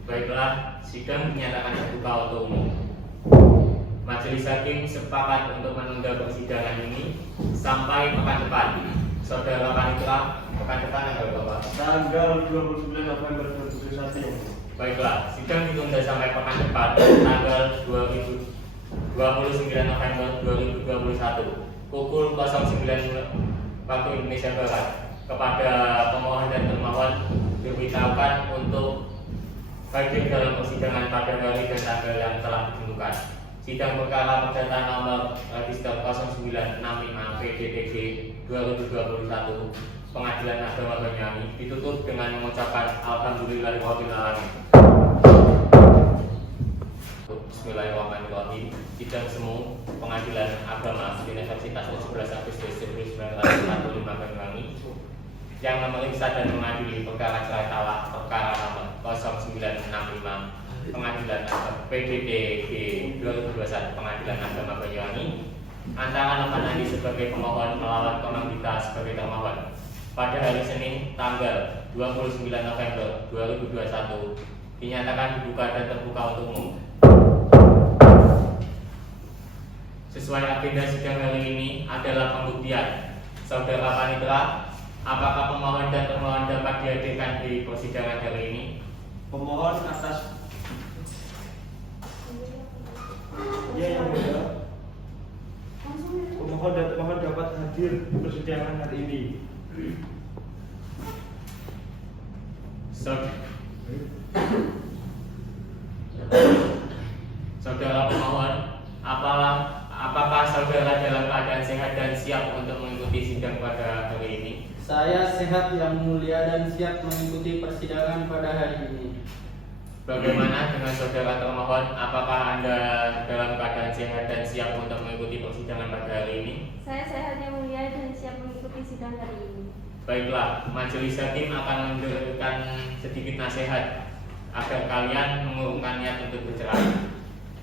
Baiklah, sidang dinyatakan terbuka untuk umum. Majelis Hakim sepakat untuk menunda persidangan ini sampai pekan depan. Saudara Panitera, pekan depan tanggal berapa? Tanggal 29 November 2021. Baiklah, sidang ditunda sampai pekan depan tanggal 29 November 2021 pukul 09 waktu Indonesia Barat. Kepada pemohon dan termohon diberitahukan untuk hadir dalam persidangan pada hari dan tanggal yang telah ditentukan. Sidang perkara perdata nomor register 0965 PDPG 2021 Pengadilan Agama Banyuwangi ditutup dengan mengucapkan Alhamdulillahirabbil alamin. Bismillahirrahmanirrahim. Sidang semu Pengadilan Agama Universitas 17 Agustus 1945 Banyuwangi yang memeriksa dan mengadili perkara cerai talak perkara nomor 0965 Pengadilan PDPG 2021 Pengadilan Agama Banyuwangi antara Lukman Andi sebagai pemohon melawan Komang sebagai termohon pada hari Senin tanggal 29 November 2021 dinyatakan dibuka dan terbuka untuk umum. Sesuai agenda sidang hari ini adalah pembuktian. Saudara Panitera, apakah pemohon dan termohon dapat dihadirkan di persidangan hari ini? Pemohon atas yang mulia. Pemohon dan termohon dapat hadir di persidangan hari ini. Saudara pemohon, apakah saudara dalam keadaan sehat dan siap untuk mengikuti sidang pada hari ini? Saya sehat yang mulia dan siap mengikuti persidangan pada hari ini. Bagaimana dengan saudara termohon? Apakah Anda dalam keadaan sehat dan siap untuk mengikuti persidangan pada hari ini? Saya sehat yang mulia dan siap mengikuti sidang hari ini. Baiklah, Majelis Hakim akan memberikan sedikit nasihat agar kalian mengurungkan niat untuk bercerai.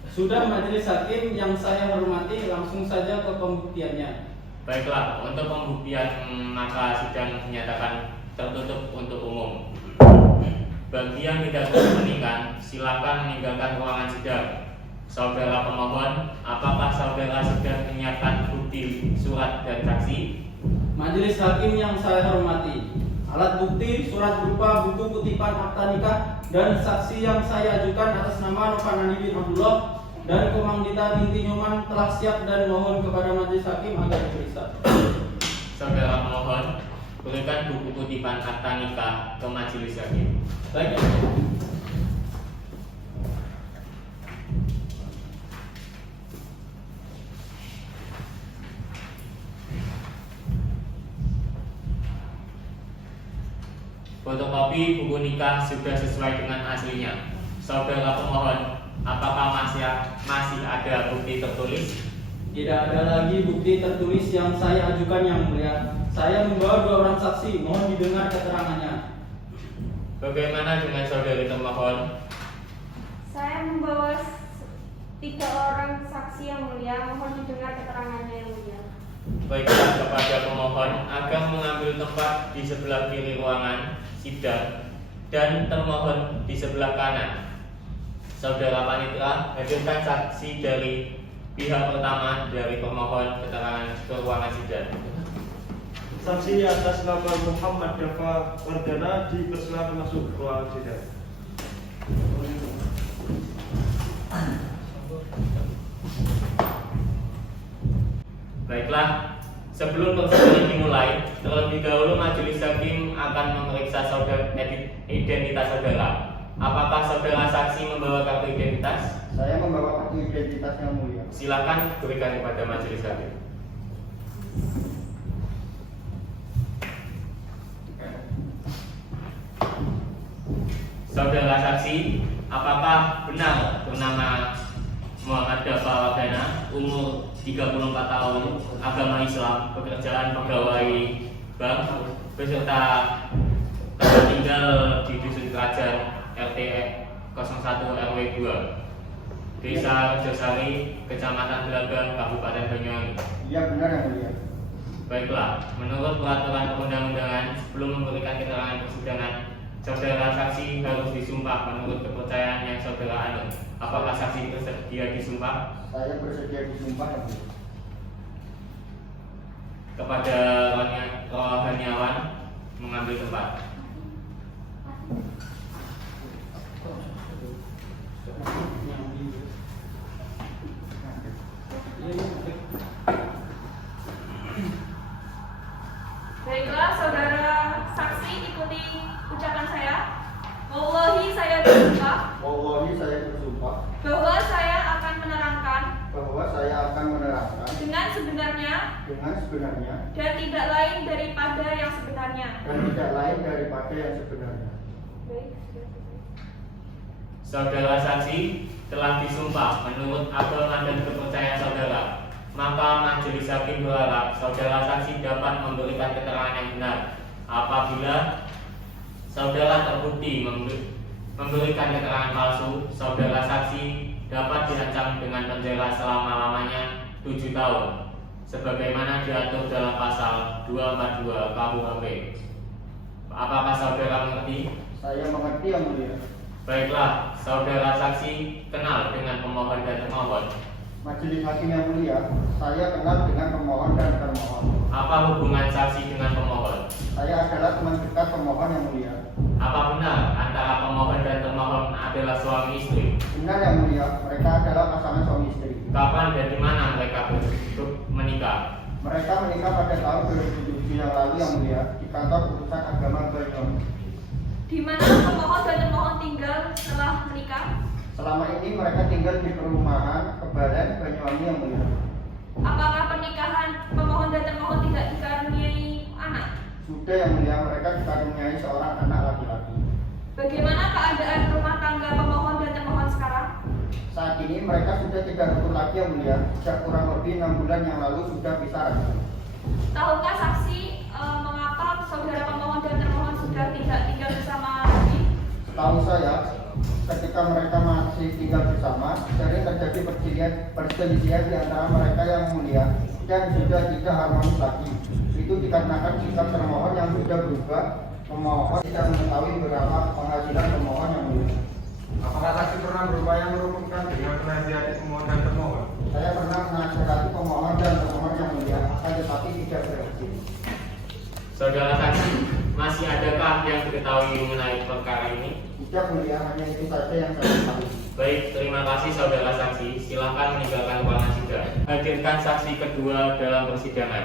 Sudah Majelis Hakim yang saya hormati, langsung saja ke pembuktiannya. Baiklah, untuk pembuktian maka sidang dinyatakan tertutup untuk umum. Bagi yang tidak berkepentingan, silakan meninggalkan ruangan sidang. Saudara pemohon, apakah saudara sudah menyiapkan bukti, surat, dan saksi? Majelis Hakim yang saya hormati, alat bukti, surat berupa buku kutipan akta nikah dan saksi yang saya ajukan atas nama Novan Andi bin Abdullah dan Komangdita binti Nyoman telah siap dan mohon kepada Majelis Hakim agar diperiksa. Saudara pemohon, berikan buku kutipan akta nikah ke Majelis Hakim. Baik. Fotokopi buku nikah sudah sesuai dengan aslinya. Saudara pemohon, apakah masih ada bukti tertulis? Tidak ada lagi bukti tertulis yang saya ajukan yang mulia. Saya membawa 2 orang saksi, mohon didengar keterangannya. Bagaimana dengan saudari termohon? Saya membawa 3 orang saksi yang mulia, mohon didengar keterangannya yang mulia. Baiklah, kepada pemohon agar mengambil tempat di sebelah kiri ruangan sidang dan termohon di sebelah kanan. Saudara Panitra, hadirkan saksi dari pihak pertama dari pemohon keterangan ke ruangan sidang. Saksi atas nama Muhammad Dafa Wardana dipersilakan masuk ke ruangan sidang. Baiklah, sebelum persidangan dimulai, terlebih dahulu majelis hakim akan memeriksa identitas saudara. Apakah saudara saksi membawa kartu identitas? Saya membawa kartu identitas yang mulia. Silakan berikan kepada majelis hakim. Saudara saksi, apakah benar bernama Muhammad Dafa Wardana, umur 34 tahun, agama Islam, pekerjaan pegawai bank, beserta tempat tinggal di Dusun Kerajaan RT 01 RW 2, Desa Rejosari, Kecamatan Belagang, Kabupaten Banyuwangi? Iya benar yang mulia. Baiklah, menurut peraturan perundang-undangan, sebelum memberikan keterangan persidangan, saudara saksi harus disumpah menurut kepercayaan yang saudara anut. Apakah saksi bersedia disumpah? Saya bersedia disumpah yang mulia. Kepada rohaniawan mengambil tempat. Baiklah, saudara saksi, ikuti ucapan saya. Wallahi saya bersumpah Wallahi saya bersumpah bahwa saya akan menerangkan bahwa saya akan menerangkan dengan sebenarnya dan tidak lain daripada yang sebenarnya. yang sebenarnya. Baik. Saudara saksi telah disumpah menurut agama dan kepercayaan saudara. Maka majelis hakim berharap saudara saksi dapat memberikan keterangan yang benar. Apabila saudara terbukti memberikan keterangan palsu, saudara saksi dapat diancam dengan penjara selama-lamanya 7 tahun, sebagaimana diatur dalam pasal 242 KUHP. Apakah saudara mengerti? Saya mengerti yang mulia. Baiklah, saudara saksi kenal dengan pemohon dan termohon. Majelis hakim yang mulia, saya kenal dengan pemohon dan termohon. Apa hubungan saksi dengan pemohon? Saya adalah teman dekat pemohon yang mulia. Apa benar antara pemohon dan termohon adalah suami istri? Benar yang mulia, mereka adalah pasangan suami istri. Kapan dan di mana mereka menikah? Mereka menikah pada tahun 2007 yang lalu yang mulia di kantor urusan agama Banyuwangi. Di mana pemohon dan termohon tinggal setelah menikah? Selama ini mereka tinggal di perumahan Kebalan Banyuwangi yang mulia. Apakah pernikahan pemohon dan termohon tidak dikaruniai anak? Sudah yang mulia, mereka dikaruniai seorang anak laki-laki. Bagaimana keadaan rumah tangga pemohon dan termohon sekarang? Saat ini mereka sudah tidak rukun lagi yang mulia. Sejak kurang lebih 6 bulan yang lalu sudah pisah. Tahukah saksi mengapa saudara pemohon dan termohon sudah tidak tinggal bersama lagi? Setahu saya, ketika mereka masih tinggal bersama, sering terjadi perselisihan di antara mereka yang mulia dan sudah tidak harmonis lagi. Itu dikarenakan sikap termohon yang sudah berubah. Pemohon tidak mengetahui berapa penghasilan pemohon yang mulia. Apakah saksi pernah berupaya merukunkan dengan menasihati pemohon dan termohon? Saya pernah menasihati pemohon dan termohon yang mulia, akan tetapi tidak berhasil. Saudara saksi, masih adakah yang diketahui mengenai perkara ini? Tidak mulia, hanya itu saja yang saya tahu. Baik, terima kasih saudara saksi. Silakan meninggalkan ruangan sidang. Hadirkan saksi kedua dalam persidangan.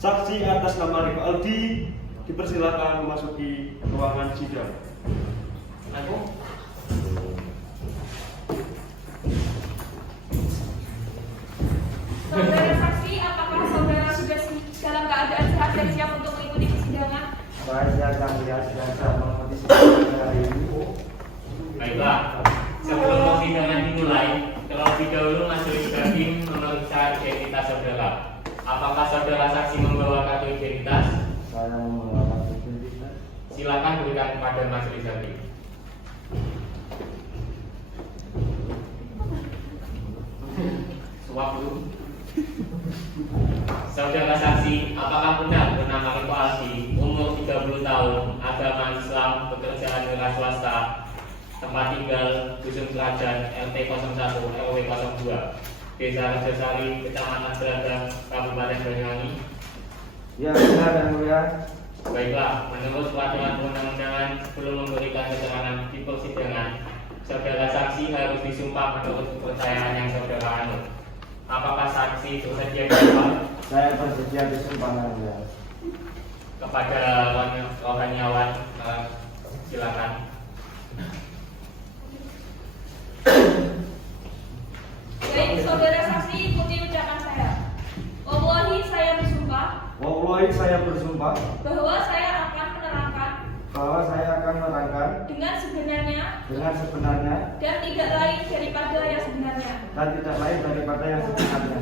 Saksi atas nama Riko Aldi dipersilakan memasuki ruangan sidang. Aku? Saudara saksi, apakah saudara sudah dalam keadaan sehat dan siap untuk mengikuti persidangan? Saya akan melihat dan mengerti sebenarnya hari ini. Baiklah, sebelum persidangan dimulai, terlebih dahulu majelis hakim memeriksa identitas saudara. Apakah saudara saksi membawa kartu identitas? Saya membawa kartu identitas. Silakan berikan kepada majelis hakim. milik swasta, tempat tinggal Dusun Serajan, RT 01 RW 02, Desa Rejosari, Kecamatan Braga, Kabupaten Banyuwangi. Ya, benar yang mulia. Baiklah, menurut peraturan perundang-undangan, sebelum memberikan keterangan di persidangan, saudara saksi harus disumpah menurut kepercayaan yang saudara anut. Apakah saksi bersedia disumpah? Saya bersedia disumpah yang mulia. Kepada rohaniawan, silakan. Baik, saudara saksi ikuti ucapan saya. Wallahi saya bersumpah Wallahi saya bersumpah bahwa saya akan menerangkan bahwa saya akan menerangkan dengan sebenarnya dan tidak lain daripada yang sebenarnya. yang sebenarnya.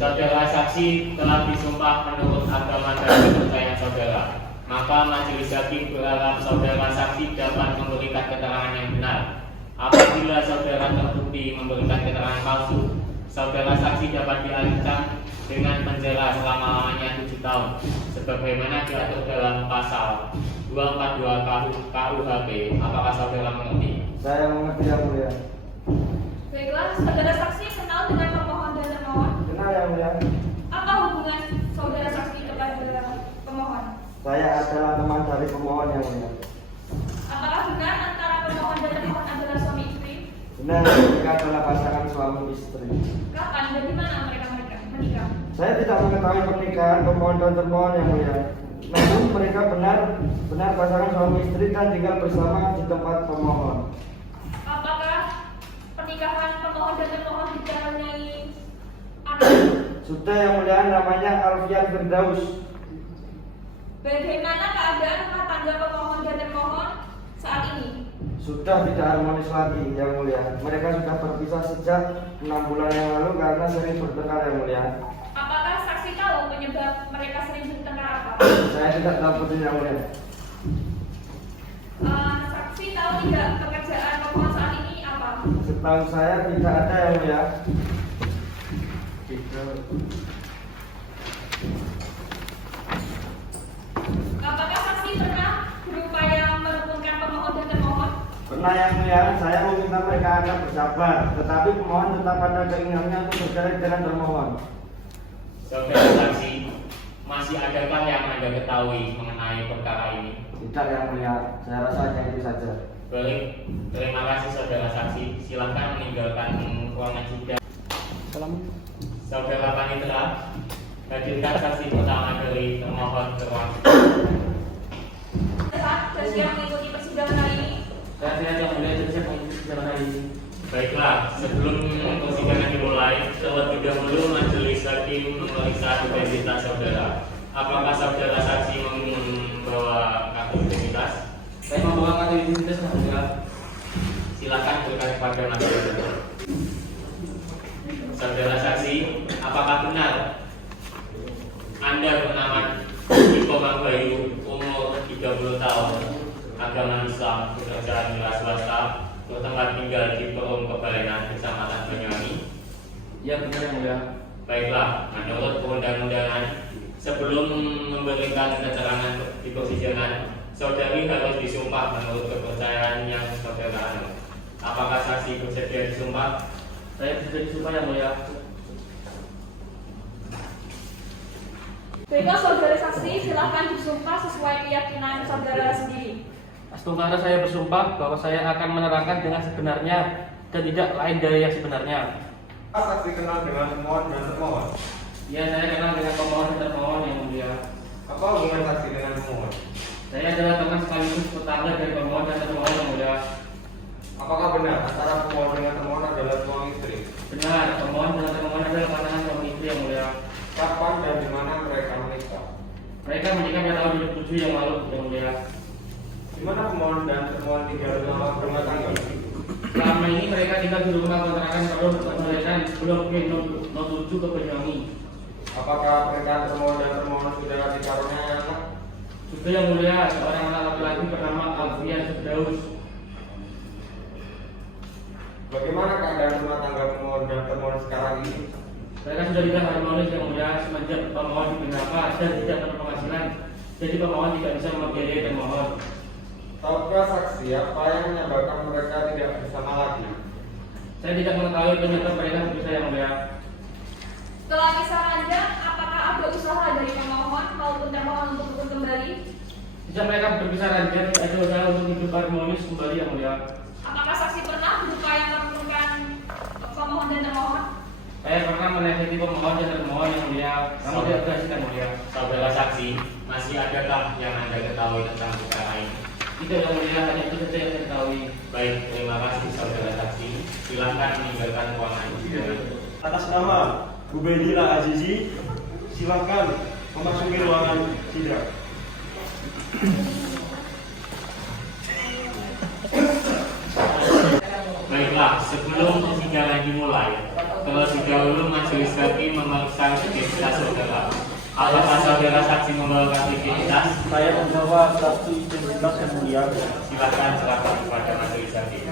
Saudara saksi telah disumpah menurut agama dan kepercayaan saudara. Maka majelis hakim berharap saudara saksi dapat memberikan keterangan yang benar. Apabila saudara terbukti memberikan keterangan palsu, saudara saksi dapat diancam dengan penjara selama-lamanya 7 tahun, sebagaimana diatur dalam pasal 242 KUHP. Apakah saudara mengerti? Saya mengerti yang mulia. Baiklah, saudara saksi kenal dengan pemohon dan termohon. Benar yang mulia. Apa hubungan saudara saksi kepada pemohon? Saya adalah teman dari pemohon yang mulia. Apakah benar antara pemohon dan termohon adalah suami istri? Benar, mereka adalah pasangan suami istri. Kapan dan di mana mereka menikah? Saya tidak mengetahui pernikahan pemohon dan termohon yang mulia. Namun mereka benar pasangan suami istri dan tinggal bersama di tempat pemohon. Apakah pernikahan pemohon dan termohon dikaruniai anak? Sudah yang mulia, namanya Alfian Firdaus. Bagaimana keadaan rumah tangga pemohon dan termohon saat ini? Sudah tidak harmonis lagi yang mulia. Mereka sudah berpisah sejak 6 bulan yang lalu karena sering bertengkar yang mulia. Apakah saksi tahu penyebab mereka sering bertengkar apa? Saya tidak tahu putri yang mulia. Saksi tahu tidak pekerjaan pemohon saat ini apa? Setahu saya tidak ada yang mulia. Apakah saksi pernah berupaya merukunkan pemohon dan termohon? Pernah yang mulia, saya meminta mereka agar bersabar, tetapi pemohon tetap pada keinginannya untuk bercerai dengan termohon. Saudara saksi, masih adakah yang Anda ketahui mengenai perkara ini? Tidak yang mulia, saya rasa hanya itu saja. Baik, terima kasih saudara saksi. Silakan meninggalkan ruangan sidang. Saudara panitera, hadirkan saksi pertama dari termohon ke ruang sidang. Saya siap mengikuti persidangan hari ini. Saya tidak boleh siap mengikuti persidangan hari ini. Baiklah, sebelum persidangan dimulai, terlebih dahulu majelis hakim memeriksa identitas saudara. Apakah saudara saksi membawa kartu identitas? Saya membawa kartu identitas saudara. Silakan berikan kepada majelis. Saudara saksi, apakah benar Anda bernama Iko Bayu, umur 30 tahun, agama Islam, pekerjaan milik swasta, bertempat tinggal di Perum Kebalenan, Kecamatan Banyuwangi? Ya benar yang mulia. Baiklah, menurut perundang-undangan, sebelum memberikan keterangan di persidangan, saudari harus disumpah menurut kepercayaan yang saudara anut. Apakah saksi bersedia disumpah? Saya bersedia disumpah yang mulia. Baiklah saudara saksi, silakan disumpah sesuai keyakinan saudara sendiri. Astungkara saya bersumpah bahwa saya akan menerangkan dengan sebenarnya dan tidak lain dari yang sebenarnya. Saksi kenal dengan pemohon dan termohon. Ya, saya kenal dengan pemohon dan termohon yang mulia. Apa hubungan saksi dengan pemohon? Saya adalah teman sekaligus tetangga dari pemohon dan termohon yang mulia. Apakah benar antara pemohon dengan termohon adalah suami istri? Benar, pemohon dan termohon adalah pasangan suami istri yang mulia. Kapan dan di mana mereka menikah? Mereka menikah pada tahun 2007 yang lalu yang mulia. Di mana pemohon dan termohon tinggal dalam rumah tangga? Selama ini mereka tinggal di rumah kontrakan Perum Kebalenan Blok G 07 ke Banyuwangi. Apakah mereka termohon dan termohon sudah dikaruniai anak? Juga yang mulia, seorang anak laki-laki bernama Alfian Firdaus. Bagaimana keadaan rumah tangga pemohon dan termohon sekarang ini? Mereka sudah tidak harmonis yang mulia semenjak pemohon diberi nafkah dan tidak berpenghasilan. Jadi pemohon tidak bisa membiayai termohon. Tahukah saksi apa yang menyebabkan mereka tidak bersama lagi? Saya tidak mengetahui penyebab mereka berpisah yang mulia. Setelah kisah ranjang, apakah ada usaha dari pemohon maupun termohon untuk rukun kembali? Sejak mereka berpisah ranjang, ada usaha untuk hidup harmonis kembali yang mulia. Apakah saksi pernah berupaya menemukan pemohon dan termohon? Saya pernah menasihati pemohon dan termohon yang mulia, namun tidak berhasil yang mulia. Saudara saksi, masih adakah yang Anda ketahui tentang perkara ini? Tidak yang mulia, hanya itu saja yang saya ketahui. Baik, terima kasih saudara saksi. Silakan meninggalkan ruangan persidangan. Atas nama Ubaidillah Azizi, silakan memasuki ruangan sidang. Baiklah, sebelum persidangan dimulai, terlebih dahulu majelis hakim memeriksa identitas saudara. Apakah saudara saksi membawa identitas? Saya membawa kartu identitas yang mulia. Silakan serahkan kepada majelis hakim.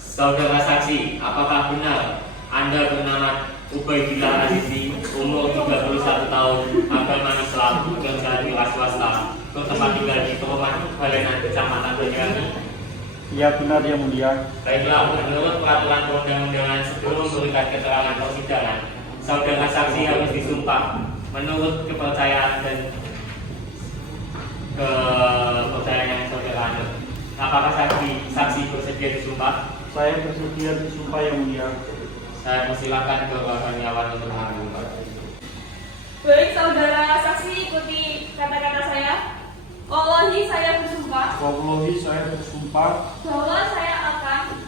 Saudara saksi, apakah benar Anda bernama Ubaidillah Azizi, umur 31 tahun, agama Islam, bekerja di swasta, bertempat tinggal di perumahan Balenan, Kecamatan Banyuwangi? Ya benar yang mulia. Baiklah, menurut peraturan perundang-undangan sebelum memberikan keterangan persidangan, saudara saksi harus disumpah menurut kepercayaan dan kepercayaan yang saudara anut. Apakah saksi bersedia disumpah? Saya bersedia disumpah yang mulia. Saya persilakan ke wartawan untuk mengambil. Baik, saudara saksi ikuti kata-kata saya. Wallahi saya bersumpah Wallahi saya bersumpah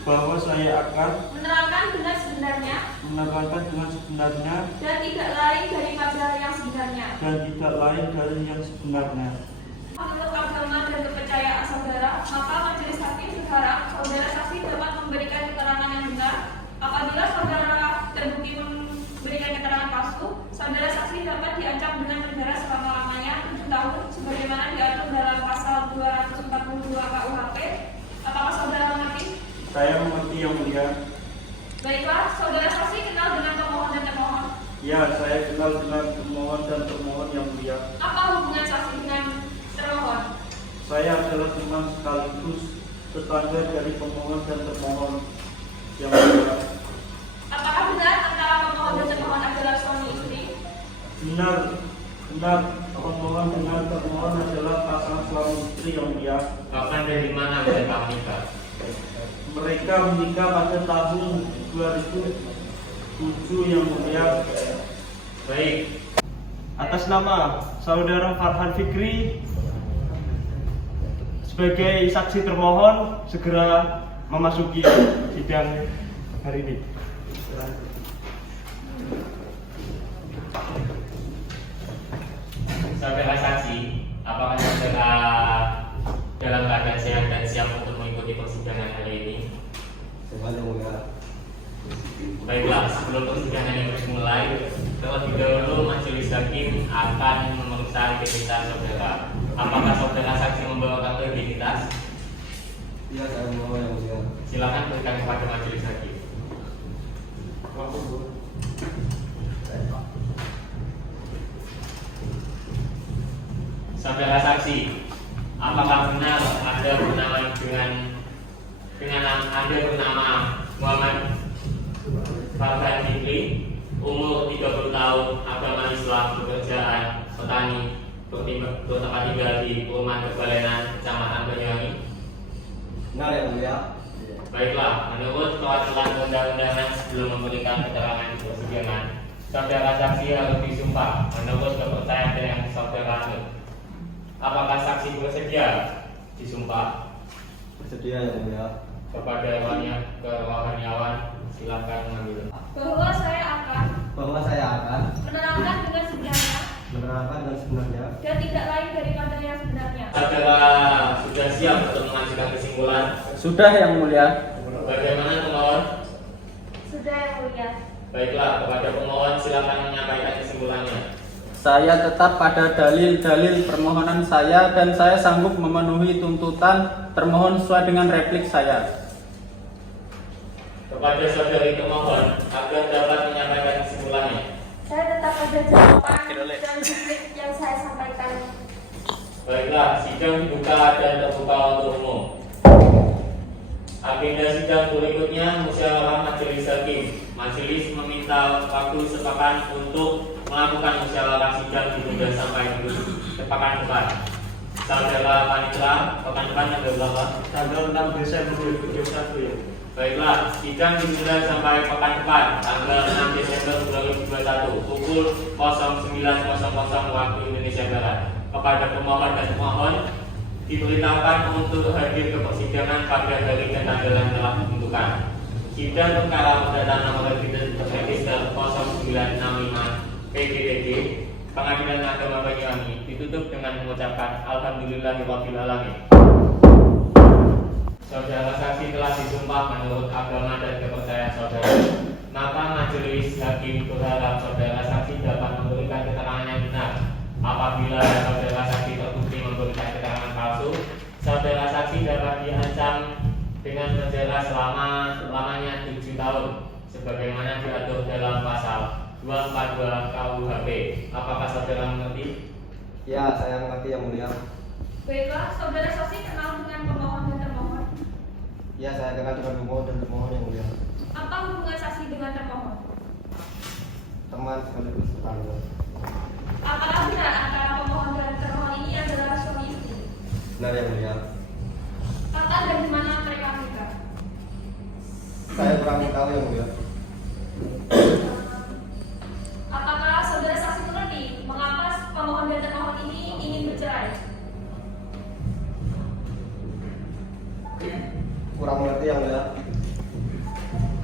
bahwa saya akan menerangkan dengan sebenarnya dan tidak lain daripada yang sebenarnya. Menurut agama dan kepercayaan saudara, maka majelis hakim berharap saudara saksi dapat memberikan keterangan yang benar. Apabila saudara terbukti memberikan keterangan palsu, saudara saksi dapat diancam dengan penjara selama-lamanya 7 tahun sebagaimana diatur dalam pasal 242 KUHP. Apakah saudara mengerti? Saya mengerti yang mulia. Baiklah, saudara saksi kenal dengan pemohon dan termohon. Ya, saya kenal dengan pemohon dan termohon yang mulia. Apa hubungan saksi dengan termohon? Saya adalah teman sekaligus tetangga dari pemohon dan termohon yang mulia. Apakah benar antara pemohon dan termohon adalah suami istri? Benar, pemohon dengan termohon adalah pasangan suami istri yang mulia. Kapan dan di mana mereka menikah? Mereka menikah pada tahun 2007 yang mulia. Baik, Atas nama saudara Farhan Fikri sebagai saksi termohon segera memasuki sidang hari ini. saudara saksi, apakah saudara dalam keadaan sehat dan siap untuk mengikuti persidangan hari ini? Baiklah, sebelum persidangan ini dimulai, terlebih dahulu majelis hakim akan memeriksa identitas saudara. Apakah saudara saksi membawa kartu identitas? Iya, saya membawa yang mulia. Silakan berikan kepada majelis hakim. Saudara saksi, apakah benar Anda bernama dengan Anda bernama Muhammad Farhan Fikri, umur 30 tahun, agama Islam, pekerjaan petani, bertempat tinggal di perumahan Balenan, Kecamatan Banyuwangi? Benar yang mulia. Baiklah, menurut peraturan perundang-undangan sebelum memberikan keterangan di persidangan, saudara saksi harus disumpah menurut kepercayaan yang saudara anut. Apakah saksi bersedia disumpah? Bersedia yang mulia. Kepada rohaniawan, silakan mengambil. Bahwa saya akan menerangkan dengan sebenarnya dan tidak lain daripada yang sebenarnya. Saudara sudah siap untuk mengajukan kesimpulan? Sudah yang mulia. Bagaimana pemohon? Sudah yang mulia. Baiklah, kepada pemohon silakan menyampaikan kesimpulannya. Saya tetap pada dalil-dalil permohonan saya dan saya sanggup memenuhi tuntutan termohon sesuai dengan replik saya. kepada saudari pemohon agar dapat menyampaikan kesimpulannya. Saya tetap ada jawaban dan duplik yang saya sampaikan. Baiklah, sidang dibuka dan terbuka untuk umum. Agenda sidang berikutnya musyawarah majelis hakim. Majelis meminta waktu sepekan untuk melakukan musyawarah sidang ditunda sampai pekan depan. Saudara Panitra, pekan depan tanggal berapa? Tanggal 6 Desember 2021 ya. Baiklah, sidang ditunda sampai pekan depan tanggal 6 Desember 2021 pukul 09.00 waktu Indonesia Barat. Kepada pemohon dan pemohon diperintahkan untuk hadir ke persidangan pada hari dan tanggal yang telah ditentukan. Sidang perkara perdata nomor register 0965 PGDG Pengadilan Agama Banyuwangi ditutup dengan mengucapkan Alhamdulillahirabbil alamin. Saudara saksi telah disumpah menurut agama dan kepercayaan saudara. Maka majelis hakim berharap saudara saksi dapat memberikan keterangan yang benar. Apabila saudara saksi terbukti memberikan keterangan palsu, saudara saksi dapat diancam dengan penjara selamanya 7 tahun, sebagaimana diatur dalam pasal 242 KUHP. Apakah saudara mengerti? Ya, saya mengerti yang mulia. Baiklah, saudara saksi kenal dengan pemohon dan termohon. Ya, saya kenal dengan pemohon dan termohon yang mulia. Apa hubungan saksi dengan termohon? Teman sekaligus tetangga. Apakah benar antara pemohon dan termohon ini adalah suami istri? Benar yang mulia. Kapan dan di mana mereka menikah? Saya kurang tahu yang mulia. Apakah saudara saksi mengerti mengapa pemohon dan termohon ini ingin bercerai? Kurang mengerti yang mulia.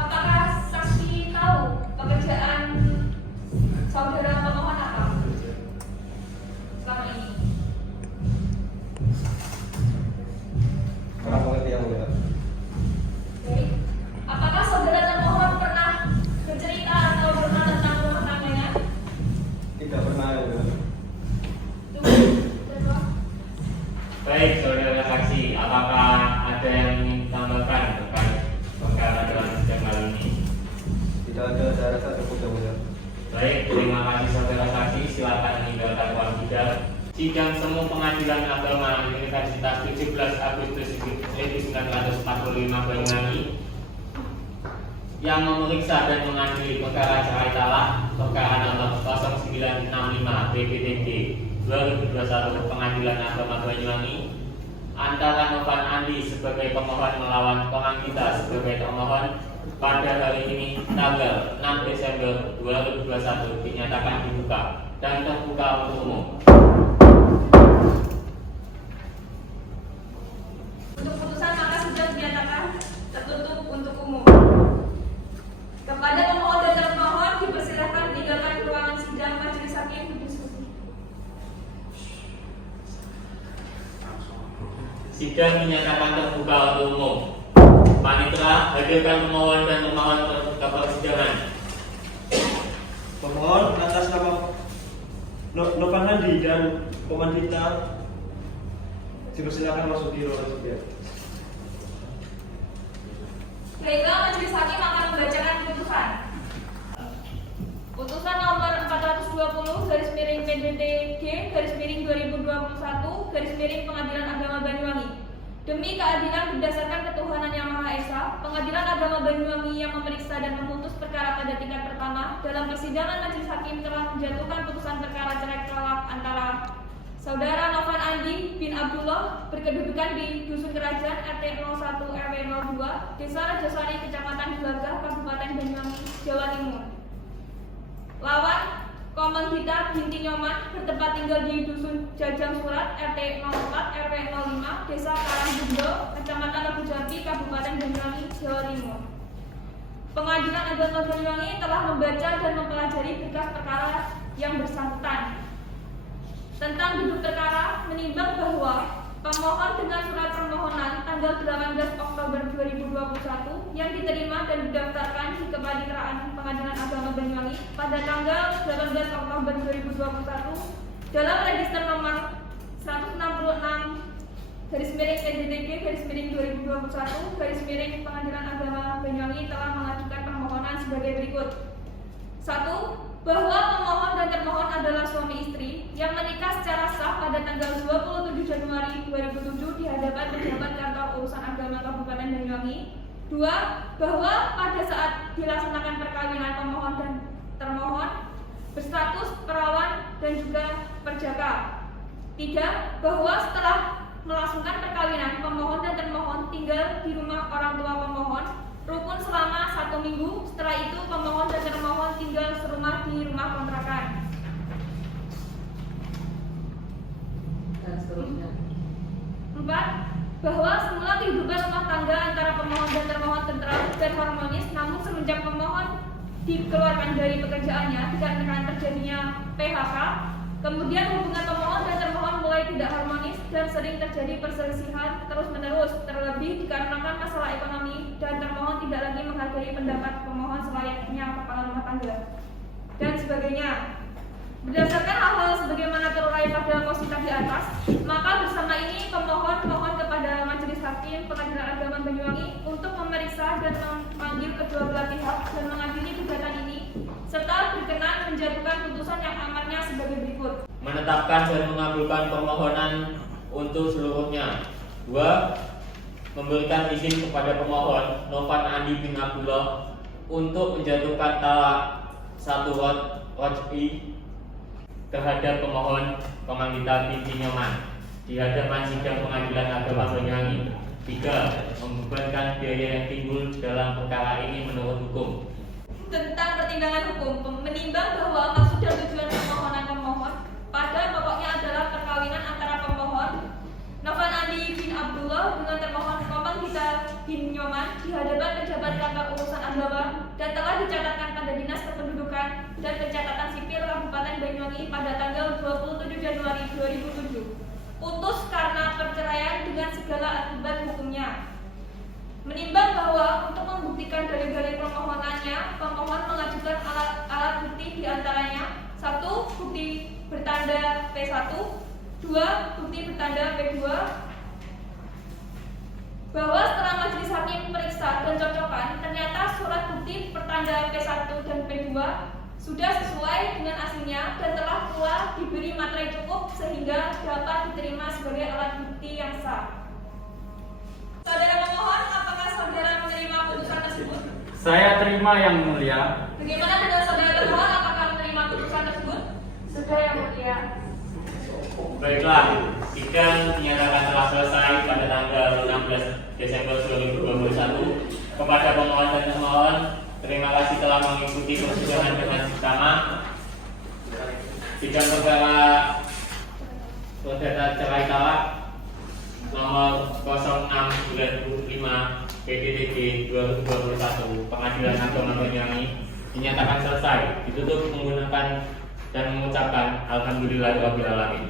Apakah saksi tahu pekerjaan saudara pemohon apa selama ini? Kurang mengerti yang mulia. Baik. Apakah saudara termohon pernah bercerita atau pernah tentang rumah tangganya? Tidak pernah yang mulia. Tunggu. Baik, saudara saksi, apakah ada yang ingin ditambahkan terkait perkara dalam sidang kali ini? Tidak ada, saya rasa cukup yang mulia. Baik, terima kasih saudara saksi. Silakan meninggalkan ruang sidang. Sidang Semu Pengadilan Agama Universitas 17 Agustus 1945 Banyuwangi yang memeriksa dan mengadili perkara cerai talak perkara nomor 0965 PPTG 2021 Pengadilan Agama Banyuwangi antara Novan Andi sebagai pemohon melawan Pemangkita sebagai termohon pada hari ini tanggal 6 Desember 2021 dinyatakan dibuka dan terbuka untuk umum. Untuk putusan maka sidang dinyatakan tertutup untuk umum. Kepada pemohon dan termohon dipersilakan meninggalkan ruangan sidang majelis hakim berdiskusi. Sidang dinyatakan terbuka untuk umum. Panitera, hadirkan pemohon dan termohon ke persidangan. Pemohon atas nama Novan Hadi dan Pemangkita dipersilakan masuk di ruangan sidang. Baiklah, majelis hakim akan membacakan putusan. Putusan nomor 420/PDTG/2021 Pengadilan Agama Banyuwangi. Demi keadilan berdasarkan ketuhanan Yang Maha Esa, Pengadilan Agama Banyuwangi yang memeriksa dan memutus perkara pada tingkat pertama dalam persidangan majelis hakim telah menjatuhkan putusan perkara cerai talak antara Saudara Novan Andi bin Abdullah berkedudukan di Dusun Kerajaan RT 01 RW 02 Desa Rajasari Kecamatan Gelagah Kabupaten Banyuwangi Jawa Timur. Lawan Komangkita binti Nyoman bertempat tinggal di Dusun Jajang Surat RT 04 RW 05 Desa Karangbundo Kecamatan Lebu Jambi Kabupaten Banyuwangi Jawa Timur. Pengadilan Agama Banyuwangi telah membaca dan mempelajari berkas perkara yang bersangkutan. Tentang duduk perkara menimbang bahwa pemohon dengan surat permohonan tanggal 18 Oktober 2021 yang diterima dan didaftarkan di Kepaniteraan Pengadilan Agama Banyuwangi pada tanggal 18 Oktober 2021 dalam register nomor 166 /PDTG/2021 Pengadilan Agama Banyuwangi Banyuwangi telah mengajukan permohonan sebagai berikut. 1. Bahwa pemohon dan termohon adalah suami istri yang menikah secara sah pada tanggal 27 Januari 2007 di hadapan pejabat kantor urusan agama Kabupaten Banyuwangi. 2. Bahwa pada saat dilaksanakan perkawinan pemohon dan termohon berstatus perawan dan juga perjaka. 3. Bahwa setelah melangsungkan perkawinan pemohon dan termohon tinggal di rumah orang tua pemohon rukun selama 1 minggu. Setelah itu pemohon dan termohon tinggal serumah di rumah kontrakan. Dan seterusnya. 4. Bahwa semula kehidupan rumah tangga antara pemohon dan termohon tentram dan harmonis, namun semenjak pemohon dikeluarkan dari pekerjaannya dikarenakan terjadinya PHK, kemudian hubungan pemohon dan termohon mulai tidak harmonis dan sering terjadi perselisihan terus-menerus, terlebih dikarenakan masalah ekonomi dan termohon tidak lagi menghargai pendapat pemohon selayaknya kepala rumah tangga dan sebagainya. Berdasarkan hal-hal sebagaimana terurai pada posita di atas, maka bersama ini pemohon mohon kepada Majelis Hakim Pengadilan Agama Banyuwangi untuk memeriksa dan memanggil kedua belah pihak dan mengadili gugatan ini serta berkenan menjatuhkan putusan yang amarnya sebagai berikut. Menetapkan dan mengabulkan permohonan untuk seluruhnya. 2. Memberikan izin kepada pemohon Novan Andi bin Abdullah untuk menjatuhkan talak 1 roj'i terhadap pemohon Komangita binti Nyoman di hadapan sidang Pengadilan Agama Banyuwangi. 3. Membebankan biaya yang timbul dalam perkara ini menurut hukum. Tentang pertimbangan hukum, menimbang bahwa maksud dan tujuan permohonan pemohon pada pokoknya adalah perkawinan antara pemohon Novan Andi bin Abdullah dengan termohon Komangita bin Nyoman di hadapan pejabat kantor urusan agama dan telah dicatatkan pada Dinas Kependudukan dan Pencatatan Sipil Kabupaten Banyuwangi pada tanggal 27 Januari 2007. Putus karena perceraian dengan segala akibat hukumnya. Menimbang bahwa untuk membuktikan dalil-dalil permohonannya, pemohon mengajukan alat bukti diantaranya 1. Bukti bertanda P1, 2. Bukti bertanda P2, bahwa setelah majelis hakim periksa dan cocokkan, ternyata surat bukti pertanda P1 dan P2 sudah sesuai dengan aslinya dan telah pula diberi materai cukup sehingga dapat diterima sebagai alat bukti yang sah. Saudara pemohon, apakah saudara menerima putusan tersebut? Saya terima yang mulia. Bagaimana dengan saudara termohon, apakah menerima putusan tersebut? Sudah yang mulia. Baiklah, sidang dinyatakan telah selesai pada tanggal 16 Desember 2021. Kepada pemohon dan termohon, terima kasih telah mengikuti persidangan dengan seksama. Sidang perkara perdata cerai talak nomor 06/5 PDTG 2021 Pengadilan Agama Banyuwangi dinyatakan selesai. Ditutup menggunakan dan mengucapkan alhamdulillahirabbil alamin.